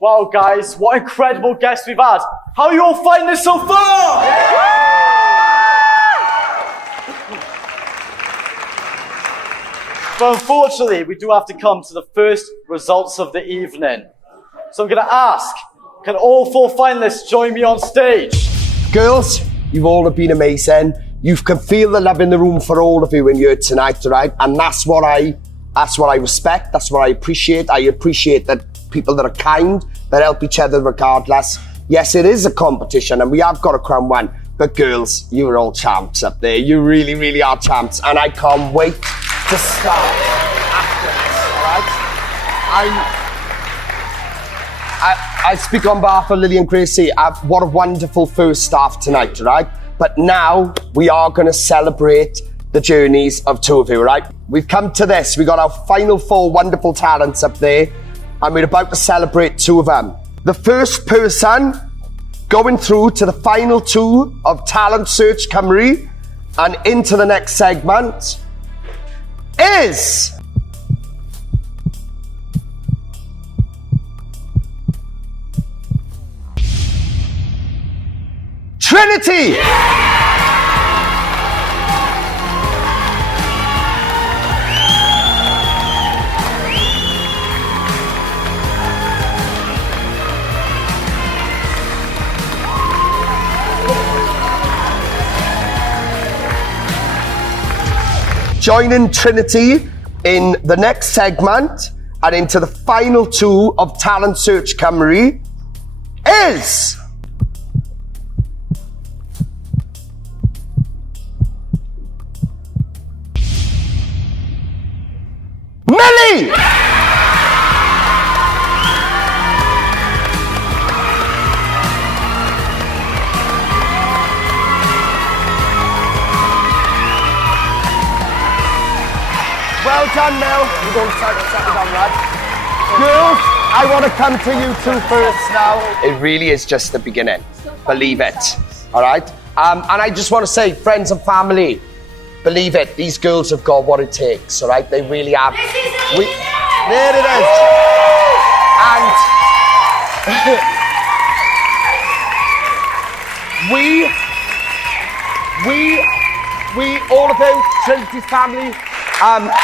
Wow, guys, what incredible guests we've had. How are you all finding this so far? But unfortunately, we do have to come to the first results of the evening. So I'm going to ask, can all 4 finalists join me on stage? Girls, you've all been amazing. You can feel the love in the room for all of you in here tonight, right? And that's what I respect. That's what I appreciate. I appreciate that people that are kind, that help each other regardless. Yes, it is a competition and we have got to crown one. But girls, you're all champs up there. You really, really are champs. And I can't wait to start after this, all right? I speak on behalf of Lily and Gracie. What a wonderful first staff tonight, right? But now we are going to celebrate the journeys of 2 of you, right? We've come to this. We got our final 4 wonderful talents up there, and we're about to celebrate 2 of them. The first person going through to the final 2 of Talent Search Cymru and into the next segment is Trinity! Joining Trinity in the next segment and into the final 2 of Talent Search Cymru is Millie! Well done, Mel. We're going to settle down, lads. Girls, I want to come to you 2 first now. It really is just the beginning. Believe it. All right? And I just want to say, friends and family, believe it, these girls have got what it takes, all right? They really have. There it is. And we, all of you, Trinity's family,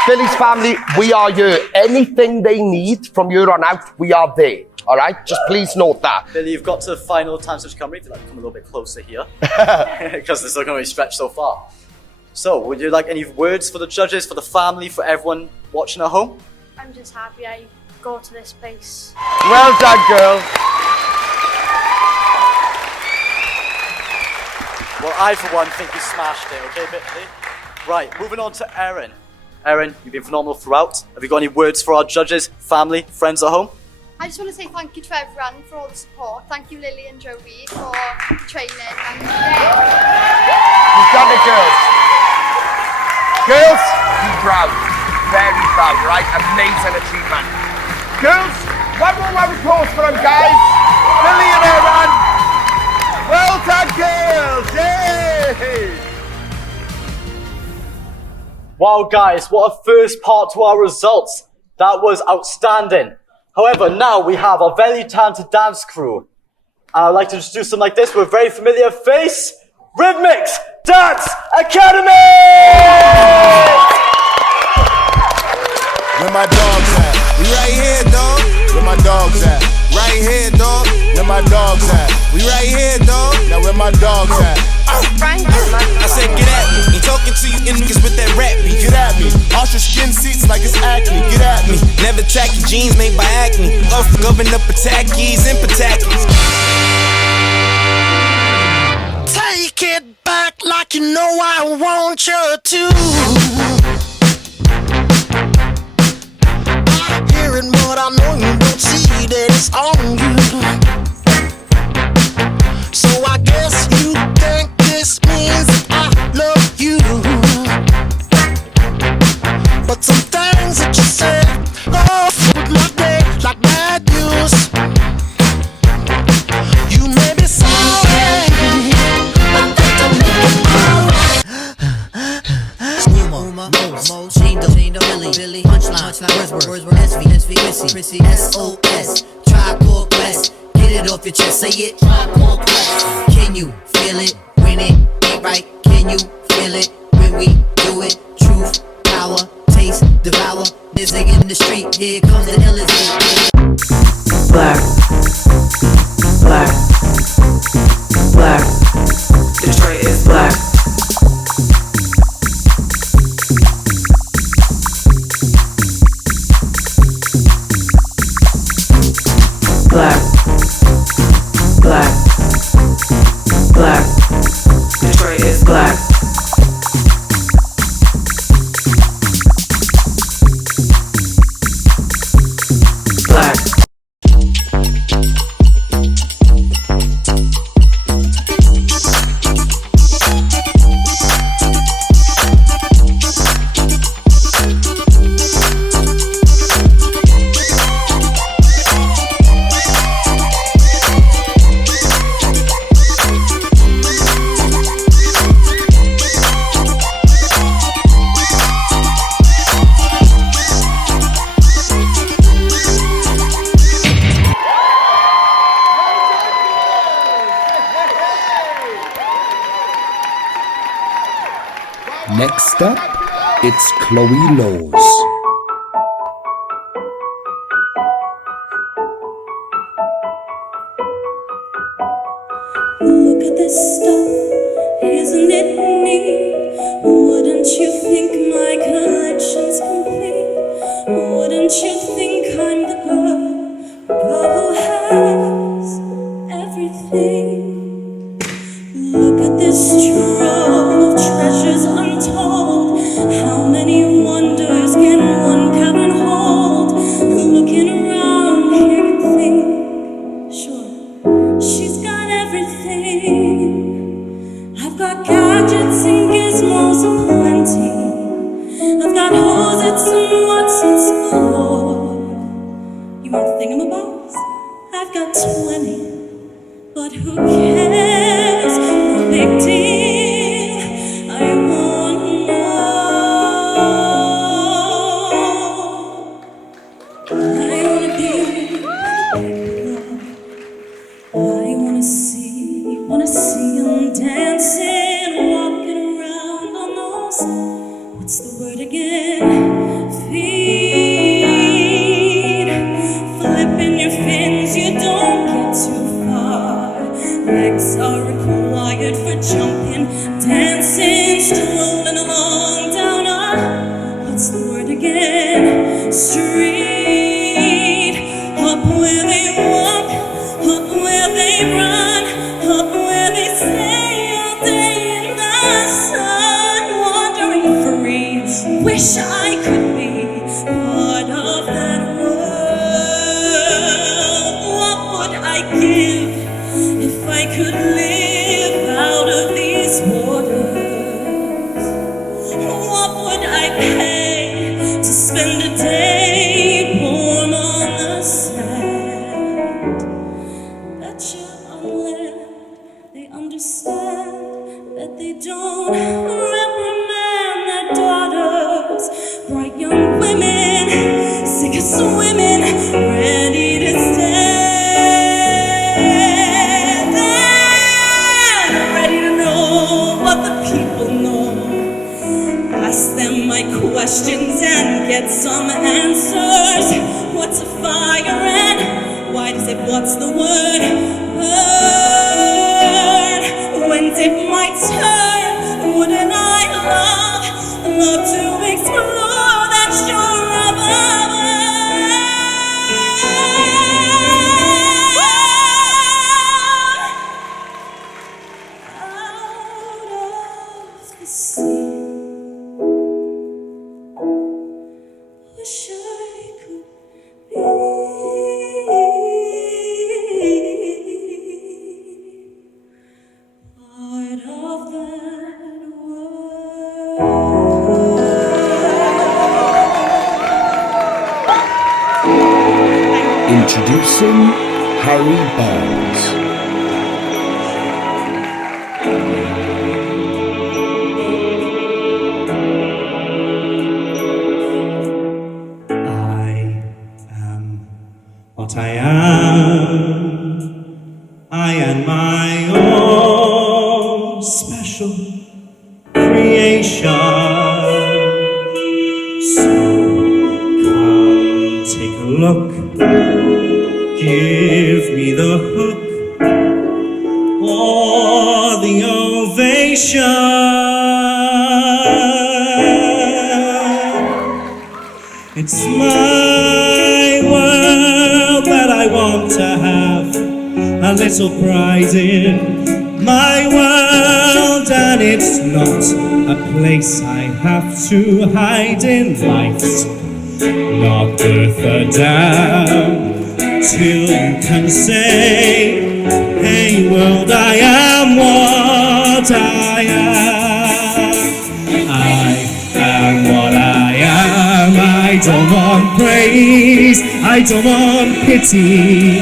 Billy's family, we are here. Anything they need from here on out, we are there. All right? Just please note that. Billy, you've got to the final Talent Search Cymru to come a little bit closer here. Because this is not going to be stretched so far. So, would you like any words for the judges, for the family, for everyone watching at home? I'm just happy I got to this place. Well done, girl. Well, I, for one, think you smashed it, okay, Billy? Right, moving on to Erin. Erin, you've been phenomenal throughout. Have you got any words for our judges, family, friends at home? I just want to say thank you to everyone for all the support. Thank you, Lily and Joey, for training. And You've done it, girls. Girls, be proud. Very proud, right? Amazing achievement. Girls, one more round of applause for them, guys. Lily and Erin. Well done, girls. Yay! Wow, guys, what a first part to our results. That was outstanding. However, now we have a very talented dance crew. And I'd like to introduce them like this with a very familiar face. Rhythmics Dance Academy! Where my dogs at? We right here, dog. Where my dogs at? Right here, dog. Where my dogs at? We right here, dog. Now where my dogs at? I said, get at me. Ain't talking to you niggas with that rap beat. Get at me. Ultra skin seats like it's acne. Get at me. Never tacky jeans made by acne. Love for government up Patakis and Patakis. Take it back like you know I want you to. Hearing what I know you don't see that it's on you. So I guess you think this means that I love you. But some things that you say go with my day like bad news. You may be sorry, but that don't make it Mo, Change the Billy, punchline, words, SV, Prissy, SOS, try, best. Get it off your chest, say it, try more quest. Can you feel it when it ain't right? Can you feel it when we do it? Truth, power, taste, devour. Music in the street, here comes the illest. Black, black, black. Detroit is black. Black, black, black. Detroit is black. Black. Next up, it's Chloe Laws. Look at this stuff, isn't it neat? Wouldn't you think my collection's complete? Wouldn't you think I'm the girl who has everything? Look at this trove of treasures untold. How many wonders can one cavern hold? Looking around here and think, sure, she's got everything. I've got gadgets and gizmos aplenty. I've got hosets and Watsons galore. You want thingamabobs? I've got 20. But who cares? No big deal. I wanna know. I wanna be I wanna see them dancing, walking around on those, what's the word again? Feet, flipping your fins, you don't get too far. Legs are required for jumping, dancing, strolling along down a, what's the word again? Street, up where they walk, up where they run, up where they stay all day in the sun, wandering free. Wish I could be part of that world. What would I give if I could live out of these waters? What would I pay to spend a day born on the sand? Betcha on land they understand that they don't reprimand their daughters. Bright young women, sick of swimming, ready to stand. Ready to know what the people know. Ask them my questions and get some answers. What's a fire and why does it, what's the word? Burn. When's it my turn? Wouldn't I love to explore that shore above? Wish I could be part of that world. Introducing Harry Barnes. What I am look. Give me the hook or the ovation. It's my world that I want to have a little pride in. My world, and it's not a place I have to hide in. Life's not worth a damn till you can say, hey world, I am what I am. I am what I am. I don't want praise, I don't want pity.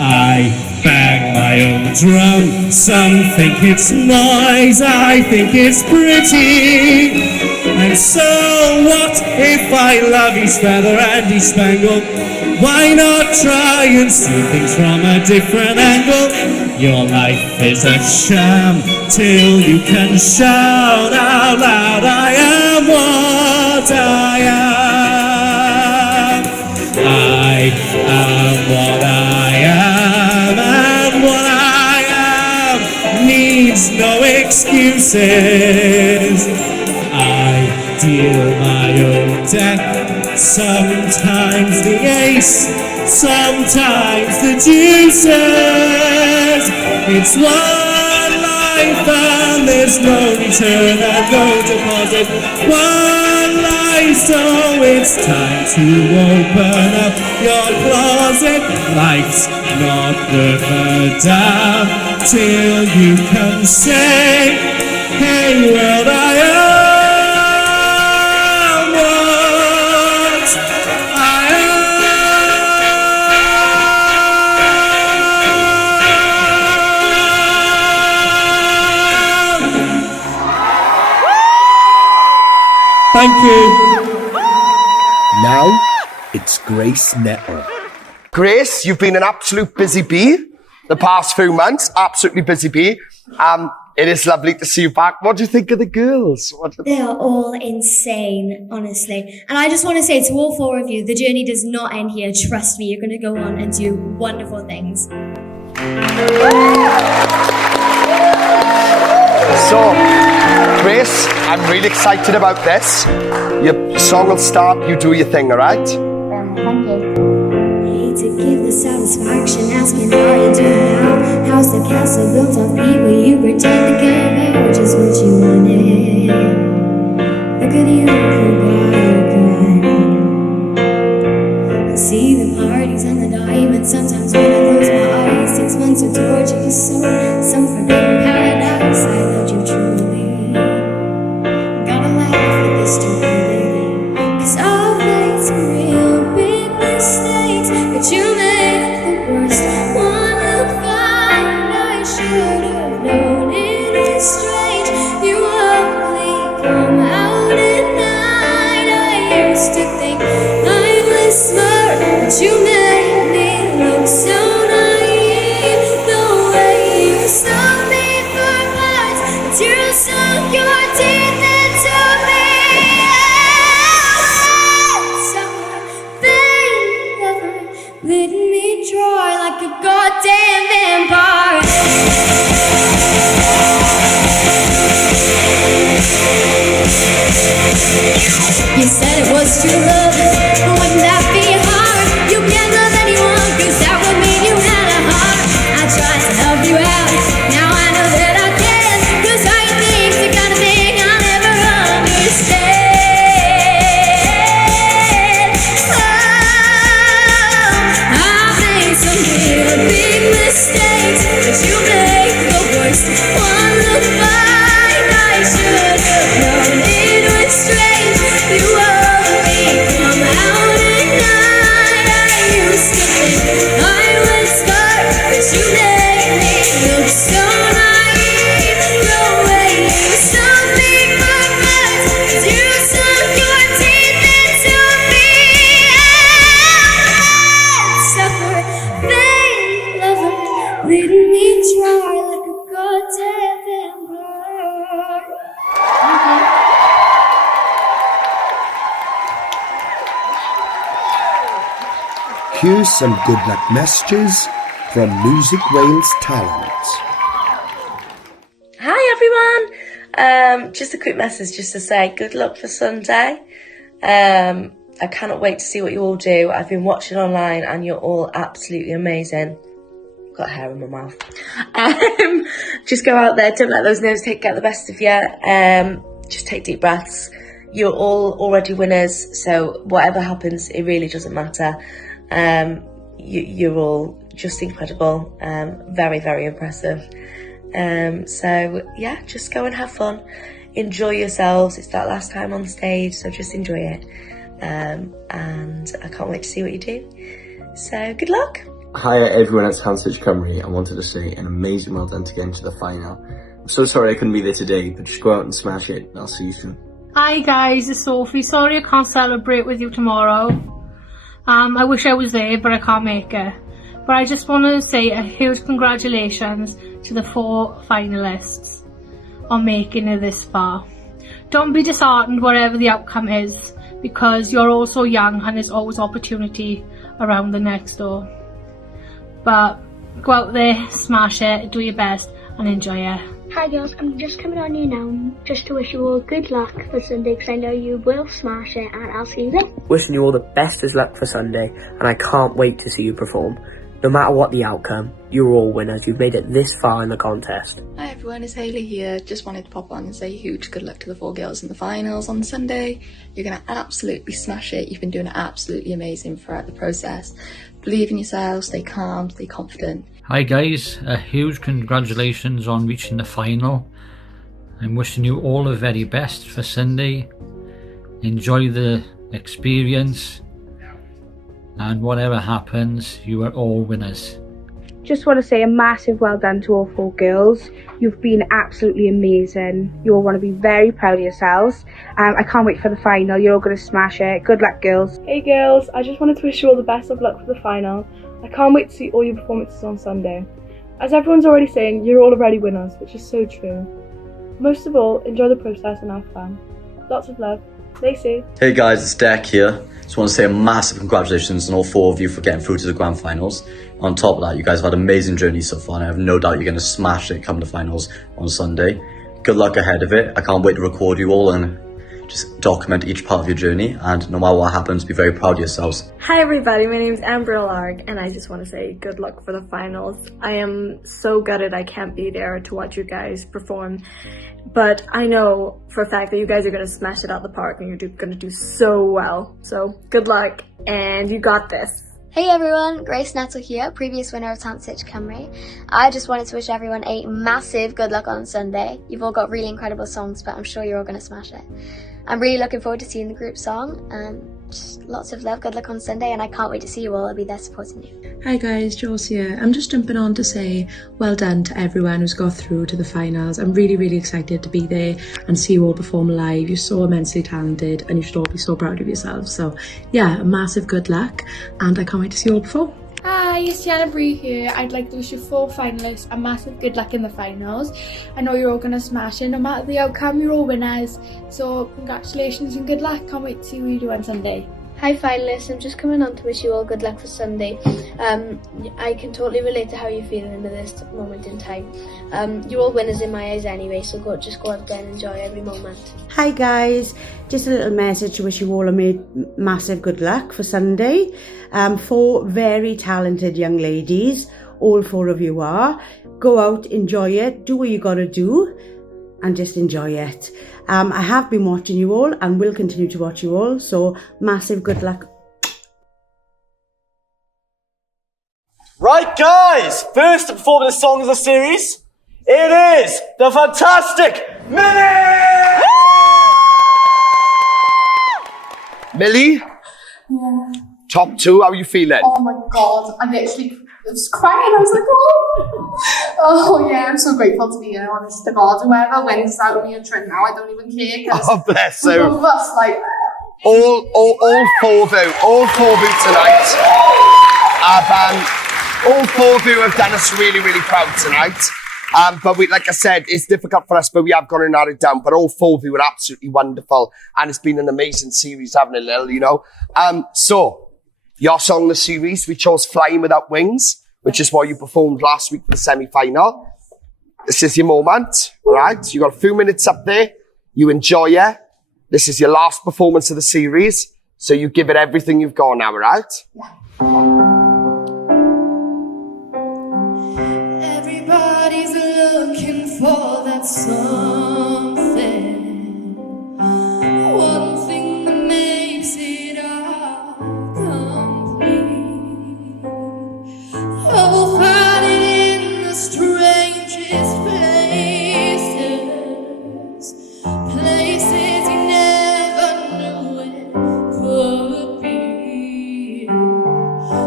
I bang my own drum. Some think it's noise, I think it's pretty. And so what if I love each feather and each spangle? Why not try and see things from a different angle? Your life is a sham till you can shout out loud, I am what I am. I am what I am, and what I am needs no excuses. I deal my own deck, sometimes the ace, sometimes the deuces. It's one life and there's no return and no deposit. One life, so it's time to open up your closet. Life's not worth a damn till you can say, hey world, I am. Thank you. Now, it's Grace Nettle. Grace, you've been an absolute busy bee the past few months. Absolutely busy bee. It is lovely to see you back. What do you think of the girls? They are all insane, honestly. And I just want to say to all four of you, the journey does not end here. Trust me, you're going to go on and do wonderful things. So, Grace, I'm really excited about this. Your song will start, you do your thing, alright? Thank you. Hate to give the satisfaction, asking how you do now. How's the castle built of people you pretend to care about? Just what you wanted. Look at you, crying. I see the parties and the diamonds. Sometimes when I close my eyes, 6 months of torture for soul, some forbidden paradise. I loved you truly. Gotta laugh at this too, baby, 'cause I've made some real big mistakes, but you made the worst one look fine. I should have known it was strange. You only come out at night. I used to think I was smart, but you made me look so naive. The way you stung me for months, you sunk your teeth into me. They never let me dry like a goddamn vampire. You said it was true love, but wouldn't that be hard? You can't Here's some good luck messages from Music Wales Talent. Hi everyone! Just a quick message just to say good luck for Sunday. I cannot wait to see what you all do. I've been watching online and you're all absolutely amazing. Got hair in my mouth. Just go out there, don't let those nerves get the best of you. Just take deep breaths. You're all already winners, so whatever happens, it really doesn't matter. You're all just incredible. Very, very impressive. So yeah, just go and have fun. Enjoy yourselves. It's that last time on stage, so just enjoy it. And I can't wait to see what you do. So good luck. Hi everyone, it's Hansich Cymru. I wanted to say an amazing well done to get into the final. I'm so sorry I couldn't be there today, but just go out and smash it. I'll see you soon. Hi guys, it's Sophie. Sorry I can't celebrate with you tomorrow. I wish I was there, but I can't make it. But I just want to say a huge congratulations to the 4 finalists on making it this far. Don't be disheartened whatever the outcome is, because you're all so young and there's always opportunity around the next door. But go out there, smash it, do your best and enjoy it. Hi girls, I'm just coming on you now just to wish you all good luck for Sunday, because I know you will smash it, and I'll see you then. Wishing you all the best of luck for Sunday, and I can't wait to see you perform. No matter what the outcome, you're all winners. You've made it this far in the contest. Hi everyone, it's Hayley here. Just wanted to pop on and say huge good luck to the 4 girls in the finals on Sunday. You're going to absolutely smash it. You've been doing absolutely amazing throughout the process. Believe in yourselves, stay calm, stay confident. Hi guys, a huge congratulations on reaching the final. I'm wishing you all the very best for Sunday. Enjoy the experience, and whatever happens, you are all winners. Just want to say a massive well done to all 4 girls. You've been absolutely amazing. You all want to be very proud of yourselves. I can't wait for the final. You're all going to smash it. Good luck, girls. Hey girls, I just wanted to wish you all the best of luck for the final. I can't wait to see all your performances on Sunday. As everyone's already saying, you're all already winners, which is so true. Most of all, enjoy the process and have fun. Lots of love. Lacey. Hey guys, it's Deck here. Just want to say a massive congratulations on all 4 of you for getting through to the grand finals. On top of that, you guys have had an amazing journey so far, and I have no doubt you're going to smash it come to finals on Sunday. Good luck ahead of it. I can't wait to record you all and just document each part of your journey, and no matter what happens, be very proud of yourselves. Hi everybody, my name is Amber Larg, and I just want to say good luck for the finals. I am so gutted I can't be there to watch you guys perform, but I know for a fact that you guys are going to smash it out the park and you're going to do so well. So good luck, and you got this. Hey everyone, Grace Nettle here, previous winner of Tant Stitch Cymru. I just wanted to wish everyone a massive good luck on Sunday. You've all got really incredible songs, but I'm sure you're all going to smash it. I'm really looking forward to seeing the group song, and just lots of love, good luck on Sunday, and I can't wait to see you all. I'll be there supporting you. Hi guys, Jules here. I'm just jumping on to say well done to everyone who's got through to the finals. I'm really, really excited to be there and see you all perform live. You're so immensely talented and you should all be so proud of yourselves. So yeah, a massive good luck, and I can't wait to see you all perform. Hi, it's Tiana Bree here. I'd like to wish you 4 finalists a massive good luck in the finals. I know you're all going to smash it. No matter the outcome, you're all winners. So congratulations and good luck. Can't wait to see what you do on Sunday. Hi finalists, I'm just coming on to wish you all good luck for Sunday. I can totally relate to how you're feeling at this moment in time. You're all winners in my eyes anyway, so just go out there and enjoy every moment. Hi guys, just a little message to wish you all a massive good luck for Sunday. 4 very talented young ladies, all 4 of you are. Go out, enjoy it, do what you gotta do, and just enjoy it. I have been watching you all and will continue to watch you all, so massive good luck. Right guys, first to perform the song of the series, it is the fantastic Millie! Millie? Yeah. Top 2, how are you feeling? Oh my god, I literally was crying. I was like, oh yeah, I'm so grateful to be here, honest to God. Whoever wins out of me a trip now, I don't even care. Oh, bless you. Both of us, like... All 4 of you tonight have, all 4 of you have done us really, really proud tonight. But like I said, it's difficult for us, but we have got to narrow it down. But all 4 of you are absolutely wonderful. And it's been an amazing series, haven't it, Lil, you know? So, Your song in the series, we chose Flying Without Wings, which is what you performed last week for the semi-final. This is your moment, alright? You got a few minutes up there. You enjoy it. This is your last performance of the series. So you give it everything you've got now, alright? Everybody's looking for that something, one thing that makes it all complete. I'll find it in the strangest places, places you never knew it could be.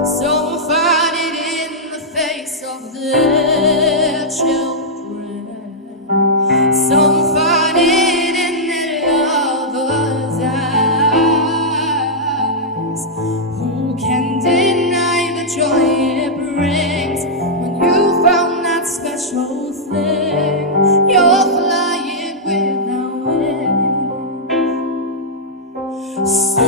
Some find it in the face of their children. Some find it in their lovers' eyes. Who can deny the joy it brings when you found that special thing? You're flying without wings. So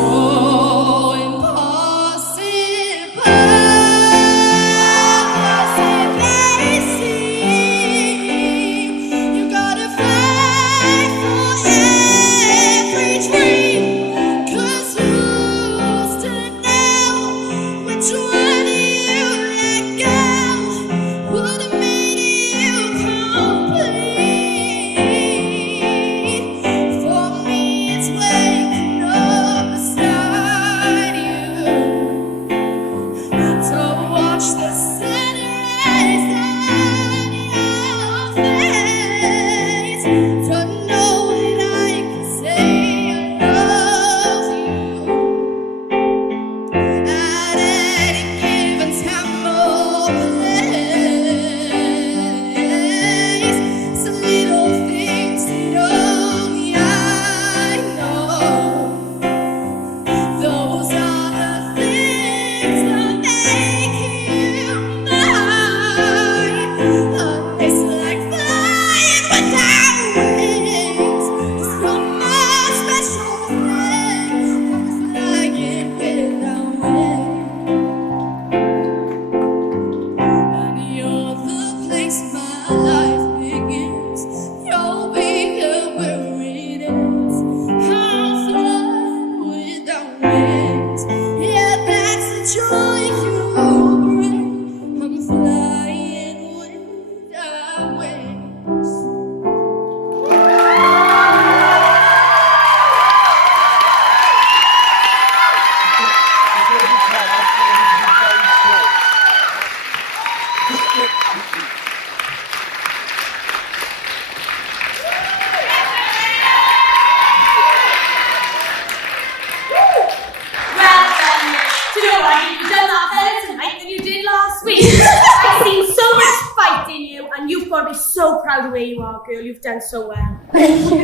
so proud of where you are, girl. You've done so well. Thank you.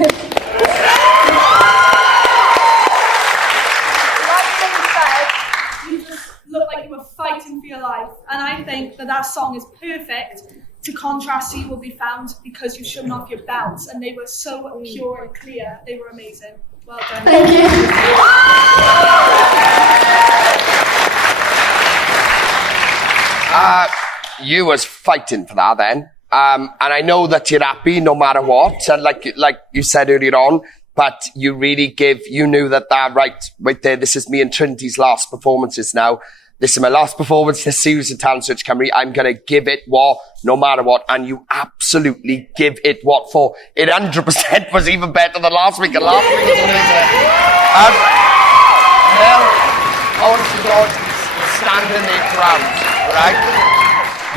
You just look like you were fighting for your life, and I think that song is perfect to contrast to You Will Be Found because you shouldn't off your belts, and they were so pure and clear. They were amazing. Well done. Thank you. You was fighting for that then. And I know that you're happy no matter what. And like you said earlier on, but you really you knew that right there, this is me and Trinity's last performances now. This is my last performance in the series of Talent Search Cymru. I'm going to give it what, no matter what. And you absolutely give it what for. It 100% was even better than last week. And last week was amazing. Well, honest to God, you're standing there proud, right?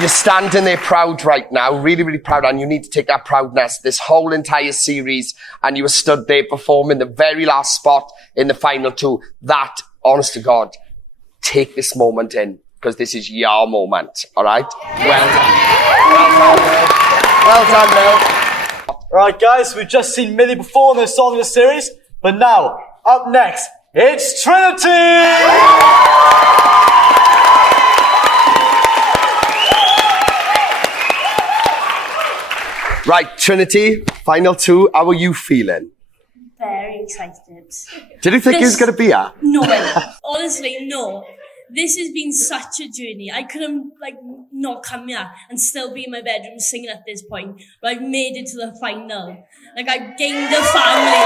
You're standing there proud right now, really, really proud, and you need to take that proudness this whole entire series, and you were stood there performing the very last spot in the final two. That, honest to God, take this moment in, because this is your moment, all right? Well done. Well done, Mel. Right, guys, we've just seen Millie perform this song in the series, but now, up next, it's Trinity! Right, Trinity, final two. How are you feeling? Very excited. Did you think he was going to be here? No way. Honestly, no. This has been such a journey. I couldn't not come here and still be in my bedroom singing at this point. But I've made it to the final. I've gained a family.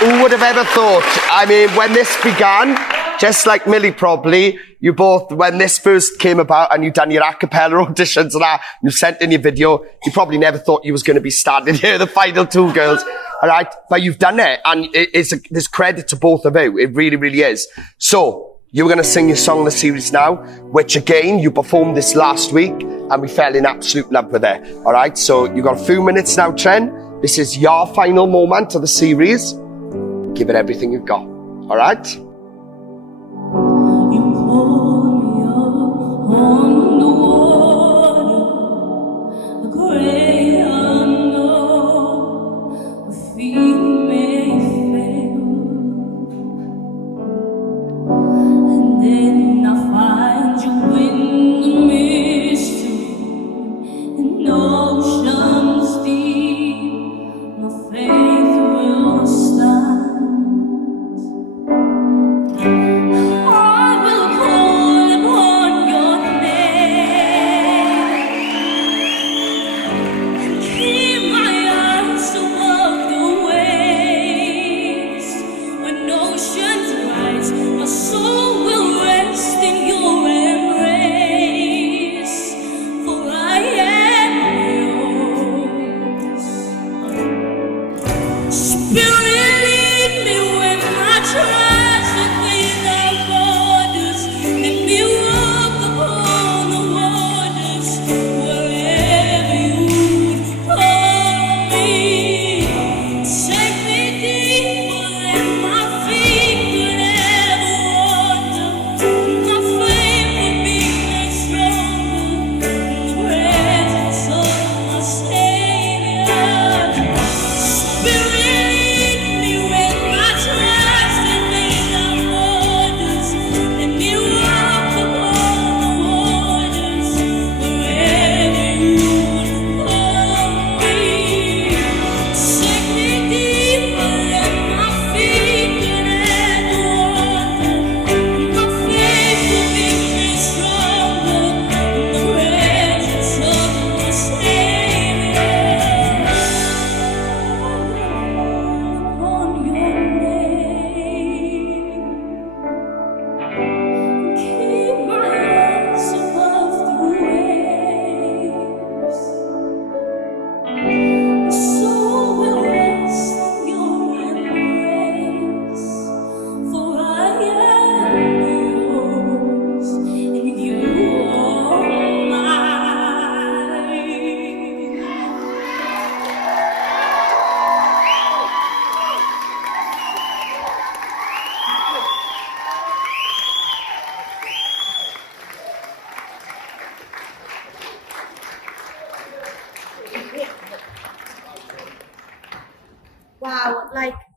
Who would have ever thought? I mean, when this began, just like Millie probably, you both, when this first came about and you done your a cappella auditions and that, you sent in your video, you probably never thought you was going to be standing here, the final two girls. All right, but you've done it, and there's credit to both of you. It really, really is. So you're going to sing your song in the series now, which again you performed this last week, and we fell in absolute love with it. All right, so you've got a few minutes now, Tren. This is your final moment of the series. Give it everything you've got. All right. You pull me up on the water, the gray unknown, the feet may fail, and then I find you in the mystery, in oceans deep, my faith will stand. Wow,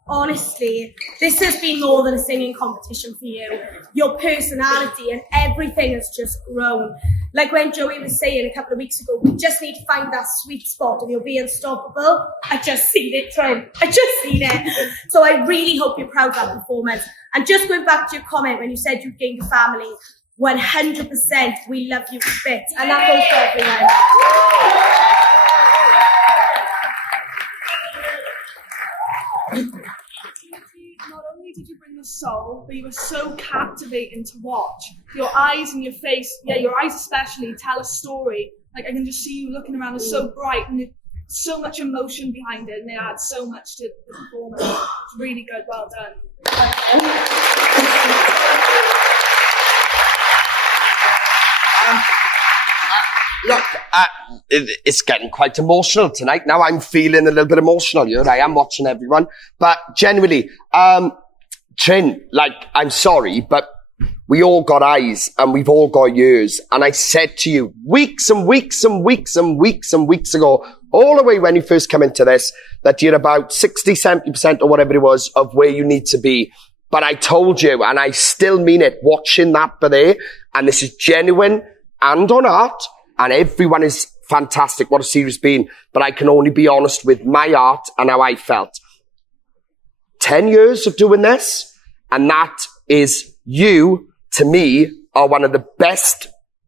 honestly, this has been more than a singing competition for you. Your personality and everything has just grown. Like when Joey was saying a couple of weeks ago, we just need to find that sweet spot and you'll be unstoppable. I just seen it, Tren. I just seen it. So I really hope you're proud of that performance. And just going back to your comment when you said you gained a family, 100% we love you a bit. And that goes for everyone. Not only did you bring the soul, but you were so captivating to watch. Your eyes and your face, your eyes especially, tell a story. I can just see you looking around, it's so bright and so much emotion behind it, and they add so much to the performance. It's really good, well done. Look, it's getting quite emotional tonight. Now I'm feeling a little bit emotional here. I am watching everyone. But genuinely, Trin, I'm sorry, but we all got eyes and we've all got ears. And I said to you weeks and weeks and weeks and weeks and weeks ago, all the way when you first come into this, that you're about 60, 70% or whatever it was of where you need to be. But I told you, and I still mean it, watching that there, and this is genuine and on art, and everyone is fantastic. What a series been. But I can only be honest with my art and how I felt. 10 years of doing this, and that is you, to me, are one of the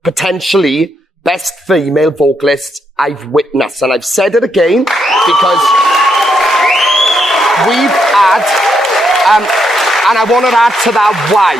potentially best female vocalists I've witnessed. And I've said it again because we've had, and I want to add to that why.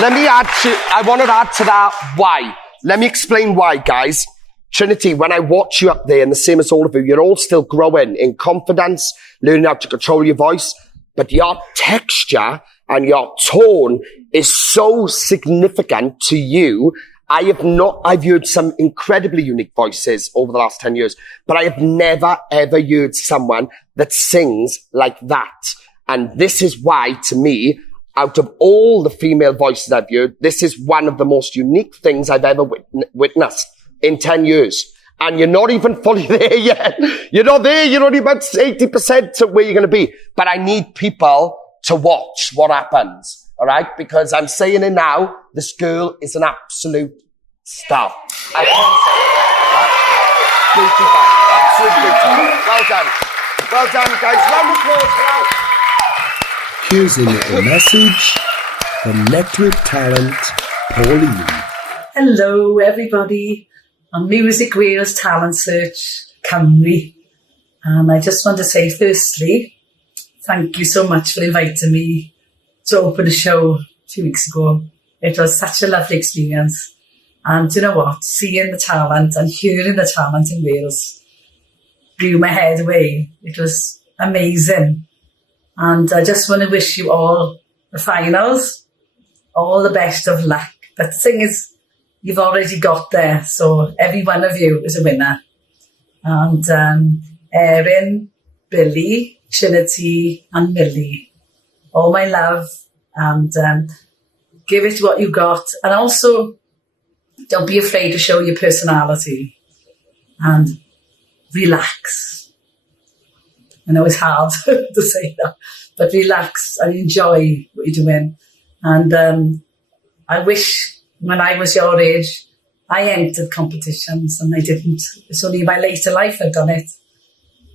I want to add to that why. Let me explain why, guys. Trinity, when I watch you up there, and the same as all of you, you're all still growing in confidence, learning how to control your voice, but your texture and your tone is so significant to you. I've heard some incredibly unique voices over the last 10 years, but I have never, ever heard someone that sings like that. And this is why, to me, out of all the female voices I've heard, this is one of the most unique things I've ever witnessed in 10 years. And you're not even fully there yet. You're not there. You're only about 80% to where you're going to be. But I need people to watch what happens. All right? Because I'm saying it now, this girl is an absolute star. I can't say it. Absolute beauty. Well done. Well done, guys. Round of applause for that. Here's a little message from Network Talent, Pauline. Hello, everybody. On Music Wales Talent Search Cymru. And I just want to say, firstly, thank you so much for inviting me to open a show 2 weeks ago. It was such a lovely experience. And you know what? Seeing the talent and hearing the talent in Wales blew my head away. It was amazing. And I just want to wish you all the finals, all the best of luck. But the thing is, you've already got there, so every one of you is a winner. And Erin, Billy, Trinity and Millie, all my love, and give it what you got. And also, don't be afraid to show your personality and relax. I know it's hard to say that, but relax and enjoy what you're doing. And I wish when I was your age, I entered competitions and I didn't. It's only in my later life I've done it.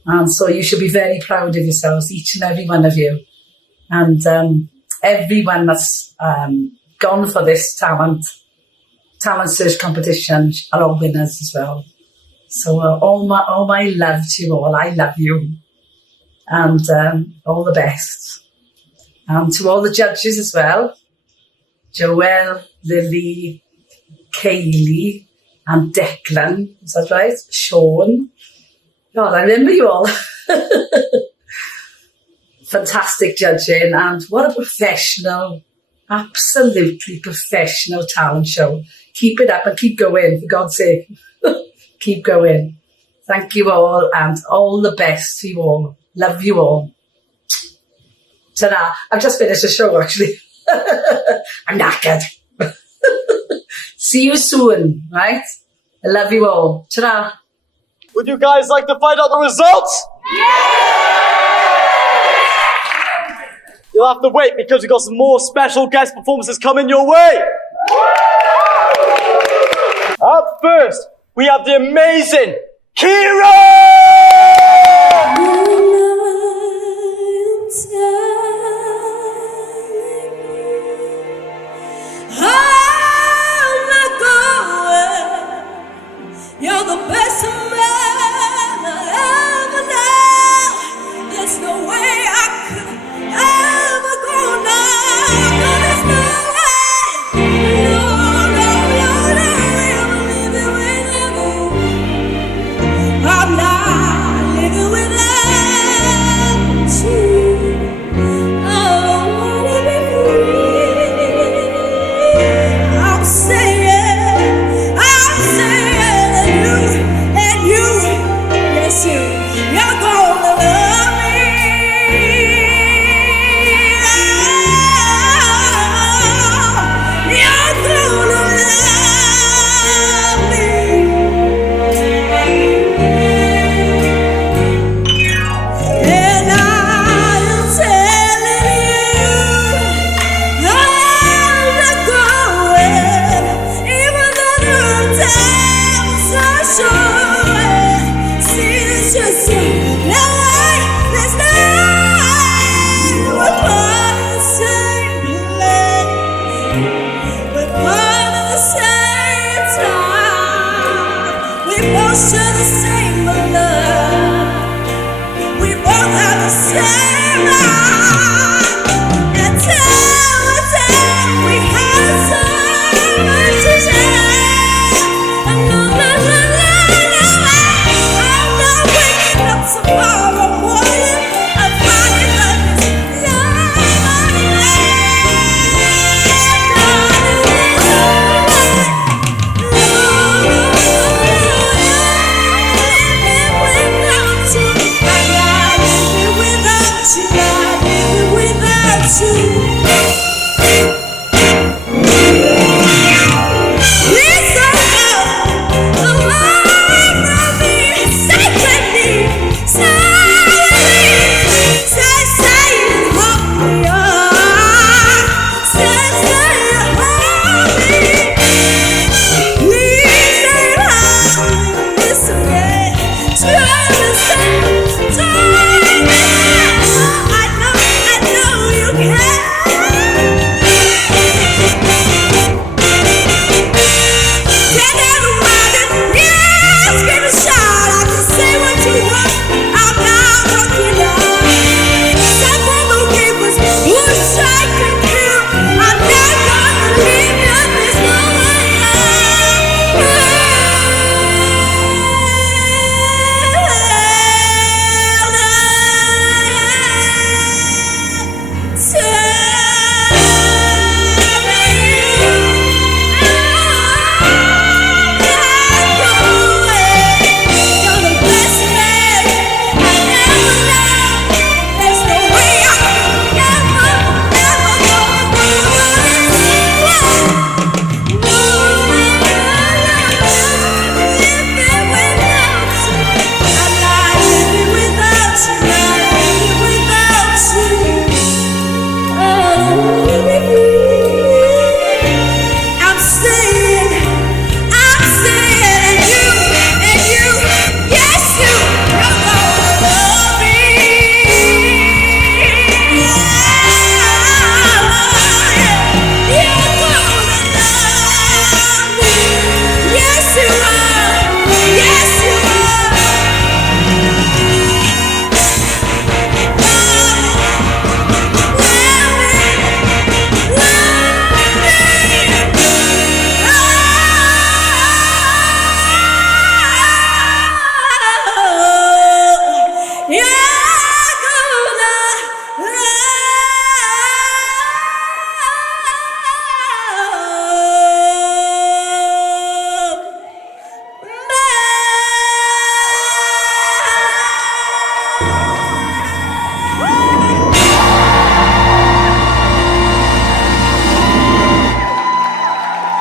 And so you should be very proud of yourselves, each and every one of you. And everyone that's gone for this talent search competition are all winners as well. So all my love to you all. I love you. And all the best. To all the judges as well. Joelle, Lily, Kaylee, and Declan. Is that right? Sean. God, I remember you all. Fantastic judging, and what a professional, absolutely professional talent show. Keep it up and keep going, for God's sake. Keep going. Thank you all, and all the best to you all. Love you all. Ta-da. I've just finished the show, actually. I'm knackered. See you soon, right? I love you all. Ta-da. Would you guys like to find out the results? You'll have to wait because we've got some more special guest performances coming your way. Up first, we have the amazing Kira! You're the best man I ever know. There's no way I could ever go now. There's no way. No, I believe it will never. I'm not. all share the same love. We both have the same heart. And tell we have so much to share. And no, I'm not waking up tomorrow morning and finding that this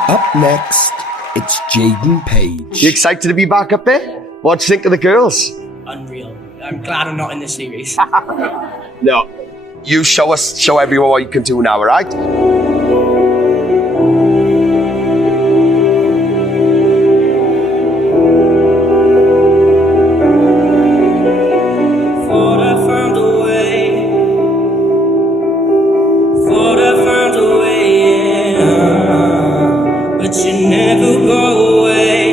Up next, it's Jaden Page. You excited to be back up there? What do you think of the girls? Unreal. I'm glad I'm not in this series. No. You show everyone what you can do now, alright? But you never go away.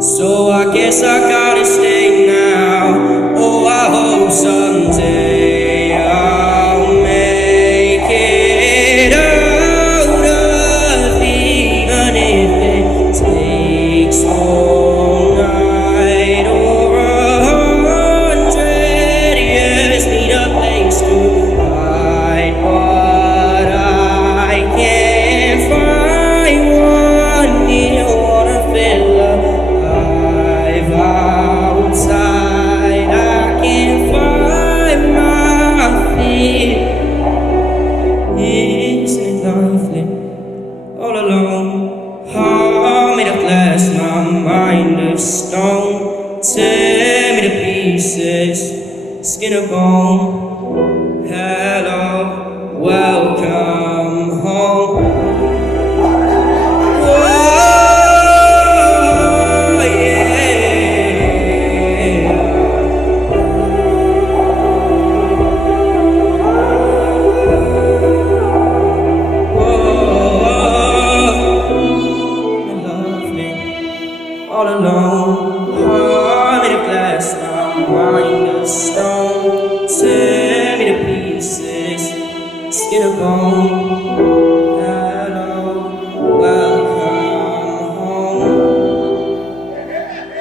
So I guess I gotta stay now. Oh, I hope someday I'll make it.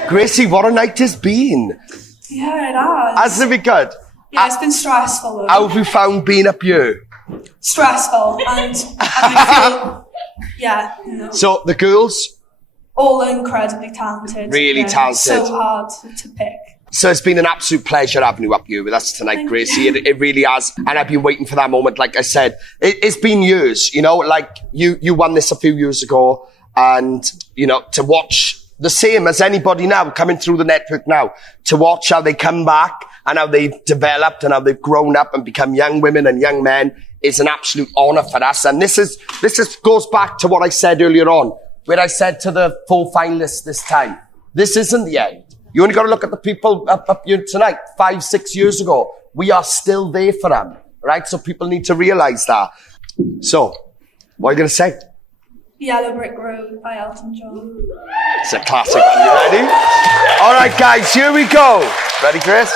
Gracie, what a night it's been. Yeah, it has. Hasn't it been good? Yeah, it's been stressful. Though. How have you found being up here? Stressful, and I feel, yeah, you know, So, the girls, all incredibly talented. Really yeah, talented. So hard to pick. so it's been an absolute pleasure having you up here with us tonight, Thank Gracie. you. It really has. And I've been waiting for that moment. Like I said, it's been years, you know, like you won this a few years ago, and, you know, to watch the same as anybody now coming through the network now, to watch how they come back and how they've developed and how they've grown up and become young women and young men is an absolute honor for us. And this goes back to what I said earlier on, where I said to the 4 finalists this time, this isn't the end. You only got to look at the people up here tonight, 5-6 years ago. We are still there for them, right? So people need to realize that. So, what are you going to say? Yellow Brick Road by Elton John. It's a classic. Are you ready? All right, guys, here we go. Ready, Chris?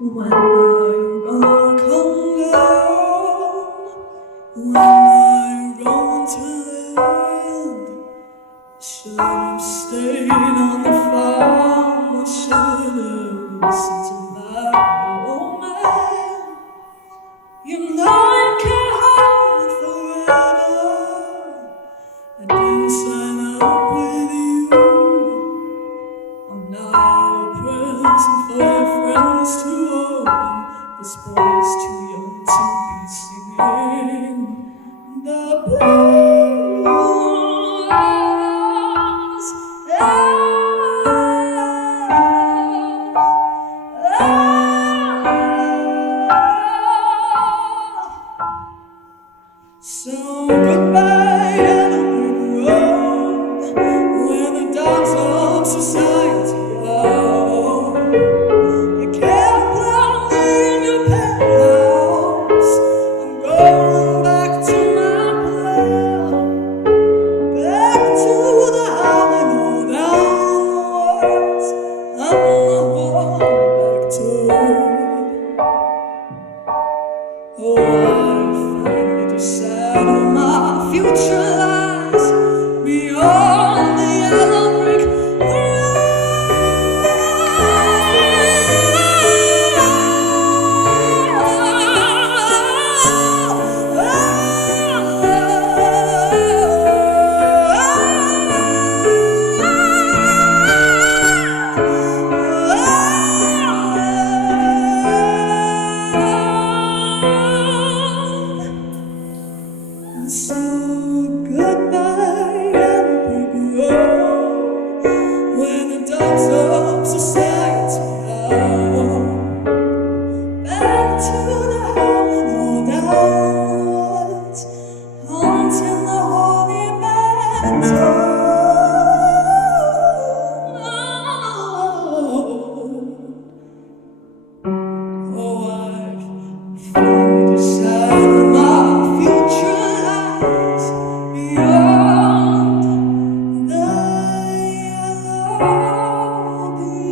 When I'm gonna come down, when I run to land, should have stayed on the farm, I should have listened to my old man. You know I can't hold forever. I didn't sign up with you. I'm not a present for your friends to open. This boy's too young to be singing the blues. So goodbye, yellow brick road, where the dogs of society are. You can't blow me in your penthouse. I'm going back to my plow, back to the howling old hours. I'm not back to it. Oh, I finally decided my future lies beyond the yellow brick So goodbye, yellow brick road, where the dogs of society are. Back to the howling old hours, haunting the holy mantle. Oh, I've finally decided my future lies beyond the yellow brick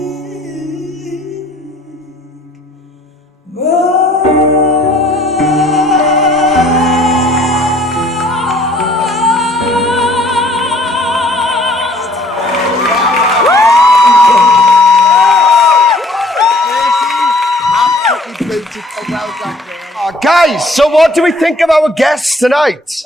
Oh, guys, so what do we think of our guests tonight?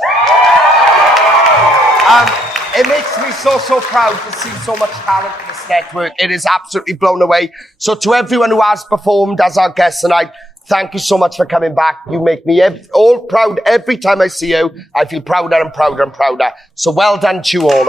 It makes me so proud to see so much talent in this network. It is absolutely blown away. So to everyone who has performed as our guest tonight, thank you so much for coming back. You make me all proud. Every time I see you, I feel prouder and prouder and prouder. So well done to you all.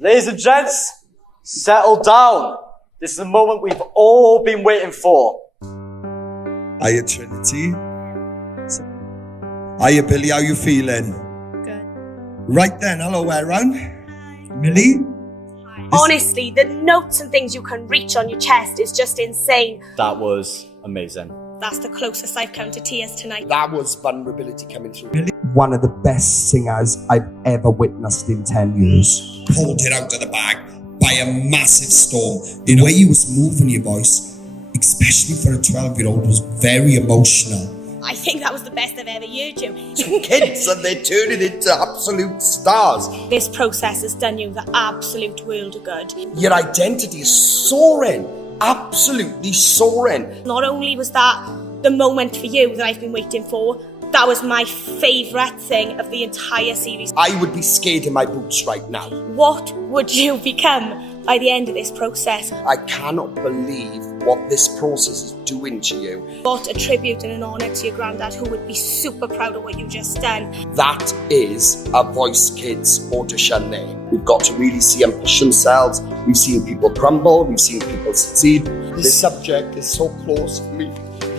Ladies and gents, settle down. This is the moment we've all been waiting for. Hiya, Trinity. Hiya, Billy. How you feeling? Good. Right then, hello, Aaron. Millie? Honestly, the notes and things you can reach on your chest is just insane. That was amazing. That's the closest I've come to tears tonight. That was vulnerability coming through. One of the best singers I've ever witnessed in 10 years. Pulled it out of the bag by a massive storm. The way you was moving your voice, especially for a 12-year-old, was very emotional. I think that was the best I've ever heard you. Kids, and they're turning into absolute stars. This process has done you the absolute world of good. Your identity is soaring, absolutely soaring. Not only was that the moment for you that I've been waiting for, that was my favourite thing of the entire series. I would be scared in my boots right now. What would you become by the end of this process? I cannot believe what this process is doing to you. What a tribute and an honour to your granddad, who would be super proud of what you've just done. That is a Voice Kids audition there. We've got to really see them push themselves. We've seen people crumble. We've seen people succeed. This subject is so close to me.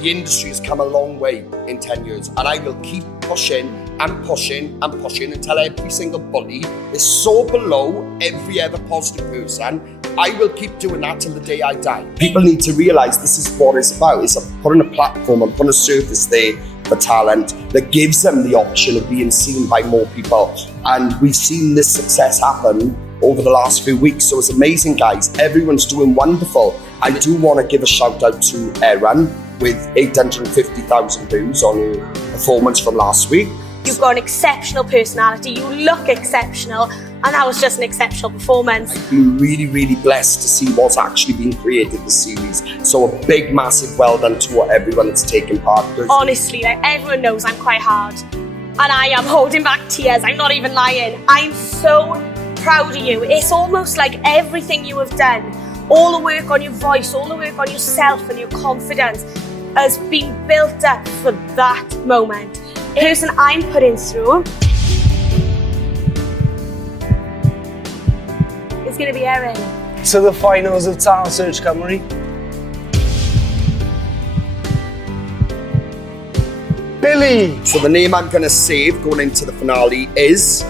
The industry has come a long way in 10 years, and I will keep pushing and pushing and pushing until every single bully is so below every other positive person. I will keep doing that till the day I die. People need to realise this is what it's about. It's putting a platform and putting a surface there for talent that gives them the option of being seen by more people. And we've seen this success happen over the last few weeks, so it's amazing, guys. Everyone's doing wonderful. I do want to give a shout out to Erin with 850,000 views on her performance from last week. You've got an exceptional personality, you look exceptional, and that was just an exceptional performance. I've been really, really blessed to see what's actually been created this series. So a big, massive well done to everyone that's taken part. Honestly, like, everyone knows I'm quite hard, and I am holding back tears, I'm not even lying. I'm so proud of you. It's almost like everything you have done, all the work on your voice, all the work on yourself and your confidence, has been built up for that moment. The person I'm putting through is going to be Erin. To the finals of Talent Search Cymru. Billy! So the name I'm going to save going into the finale is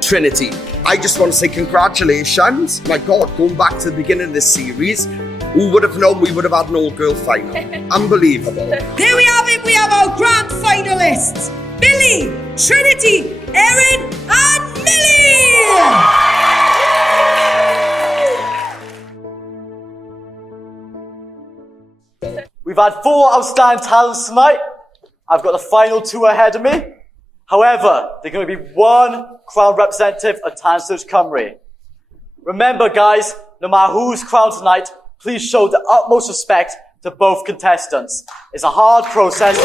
Trinity. I just want to say congratulations. My God, going back to the beginning of this series, who would have known we would have had an all-girl final? Unbelievable. Here we have it, we have our grand finalists. Billy, Trinity, Erin and Millie! We've had 4 outstanding talents tonight. I've got the final 2 ahead of me. However, there's going to be 1 crowned representative of Talent Search Cymru. Remember, guys, no matter who's crowned tonight, please show the utmost respect to both contestants. It's a hard process.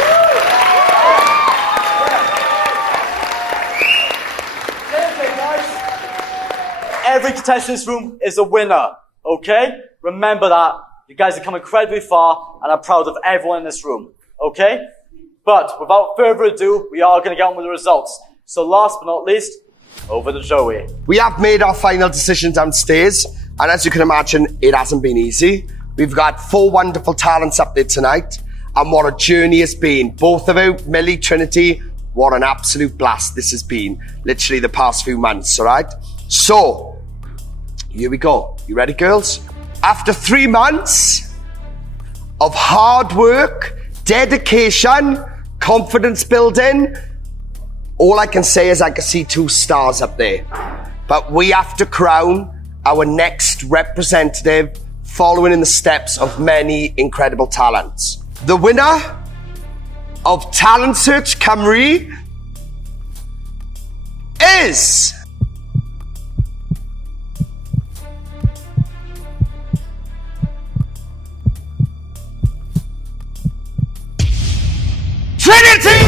Every contestant in this room is a winner, okay? Remember that. You guys have come incredibly far, and I'm proud of everyone in this room, okay? But without further ado, we are going to get on with the results. So last but not least, over to Joey. We have made our final decision downstairs, and as you can imagine, it hasn't been easy. We've got 4 wonderful talents up there tonight, and what a journey it's been. Both of you, Millie, Trinity, what an absolute blast this has been. Literally the past few months, all right? So, here we go. You ready, girls? After 3 months of hard work, dedication, confidence building, all I can say is I can see 2 stars up there. But we have to crown our next representative following in the steps of many incredible talents. The winner of Talent Search Cymru is Trinity!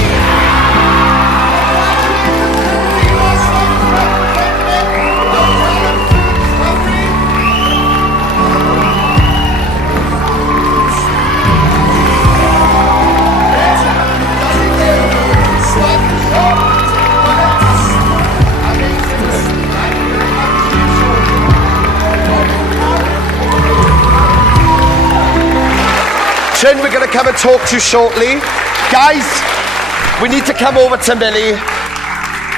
Trin, we're going to come and talk to you shortly. Guys, we need to come over to Millie.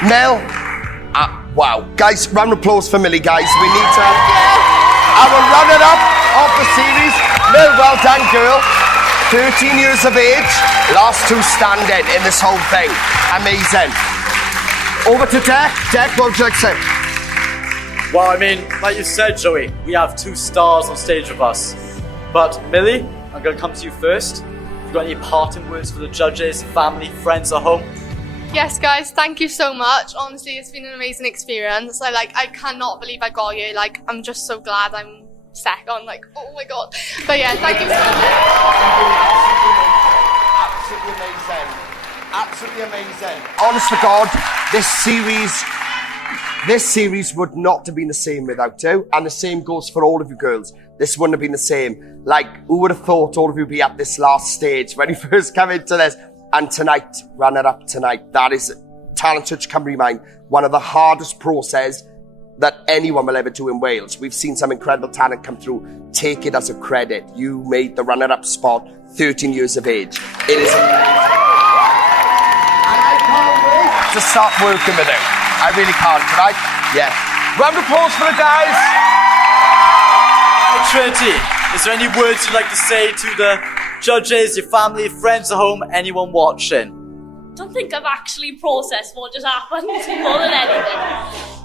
Mel, wow. Guys, round of applause for Millie, guys. We need to... Our runner-up of the series. Well, well done, girl. 13 years of age, last two standing in this whole thing. Amazing. Over to Deck. Deck, what would you like to say? Well, I mean, like you said, Joey, we have 2 stars on stage with us. But Millie, I'm going to come to you first. Have you got any parting words for the judges, family, friends at home? Yes, guys, thank you so much. Honestly, it's been an amazing experience. I cannot believe I got here. I'm just so glad I'm second. Oh my god. But yeah, thank you so much. Absolutely amazing. Honest to God, this series would not have been the same without you. And the same goes for all of you girls. This wouldn't have been the same. Who would have thought all of you would be at this last stage when you first come into this? And tonight, runner-up tonight, that is Talent Search Cymru mind, one of the hardest processes that anyone will ever do in Wales. We've seen some incredible talent come through. Take it as a credit. You made the runner-up spot, 13 years of age. It is amazing. And I can't wait to start working with you. I really can't, right? Yeah. Round of applause for the guys. Hi, Trinity. Is there any words you'd like to say to the judges, your family, friends at home, anyone watching? I don't think I've actually processed what just happened more than anything.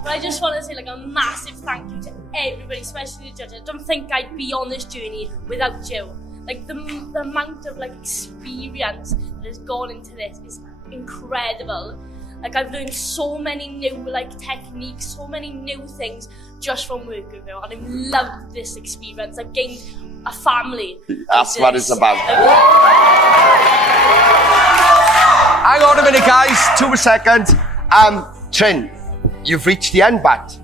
But I just want to say a massive thank you to everybody, especially the judges. I don't think I'd be on this journey without you. The amount of experience that has gone into this is incredible. I've learned so many new techniques, so many new things just from working with you, and I've loved this experience. I've gained a family. That's what it's about. Hang on a minute, guys. 2 seconds. Trin, you've reached the end, but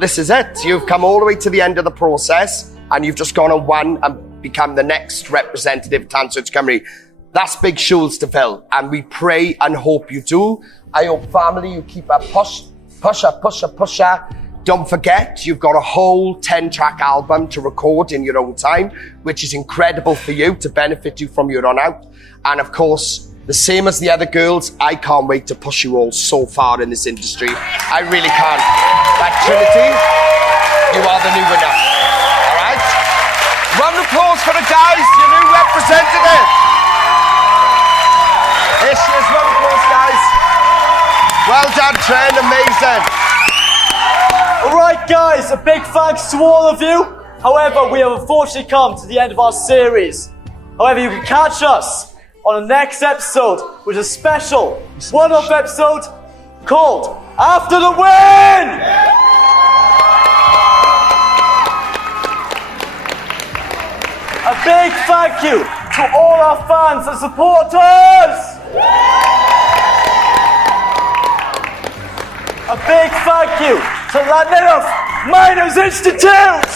this is it. You've come all the way to the end of the process, and you've just gone on one and become the next representative of Talent Search Cymru. That's big shoes to fill, and we pray and hope you do. I hope, family, you keep up pusher. Don't forget, you've got a whole 10-track album to record in your own time, which is incredible for you, to benefit you from your on out. And of course, the same as the other girls, I can't wait to push you all so far in this industry. I really can't. But Trinity, you are the new winner. All right? Round of applause for the guys, your new representative. Here she is, round of applause, guys. Well done, Trin, amazing. Alright guys, a big thanks to all of you. However, we have unfortunately come to the end of our series. However, you can catch us on the next episode, which is a special one-off episode called After the Win! A big thank you to all our fans and supporters! A big thank you to Llanelwch Miners Institute!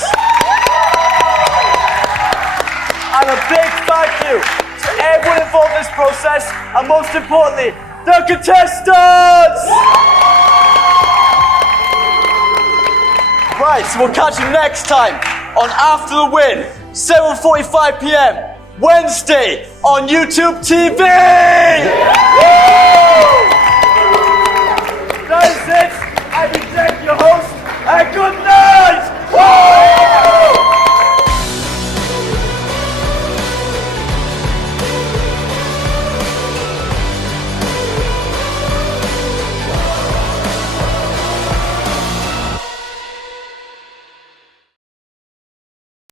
And a big thank you to everyone involved in this process, and most importantly, the contestants! Right, so we'll catch you next time on After the Win, 7:45 PM, Wednesday on YouTube TV! Woo!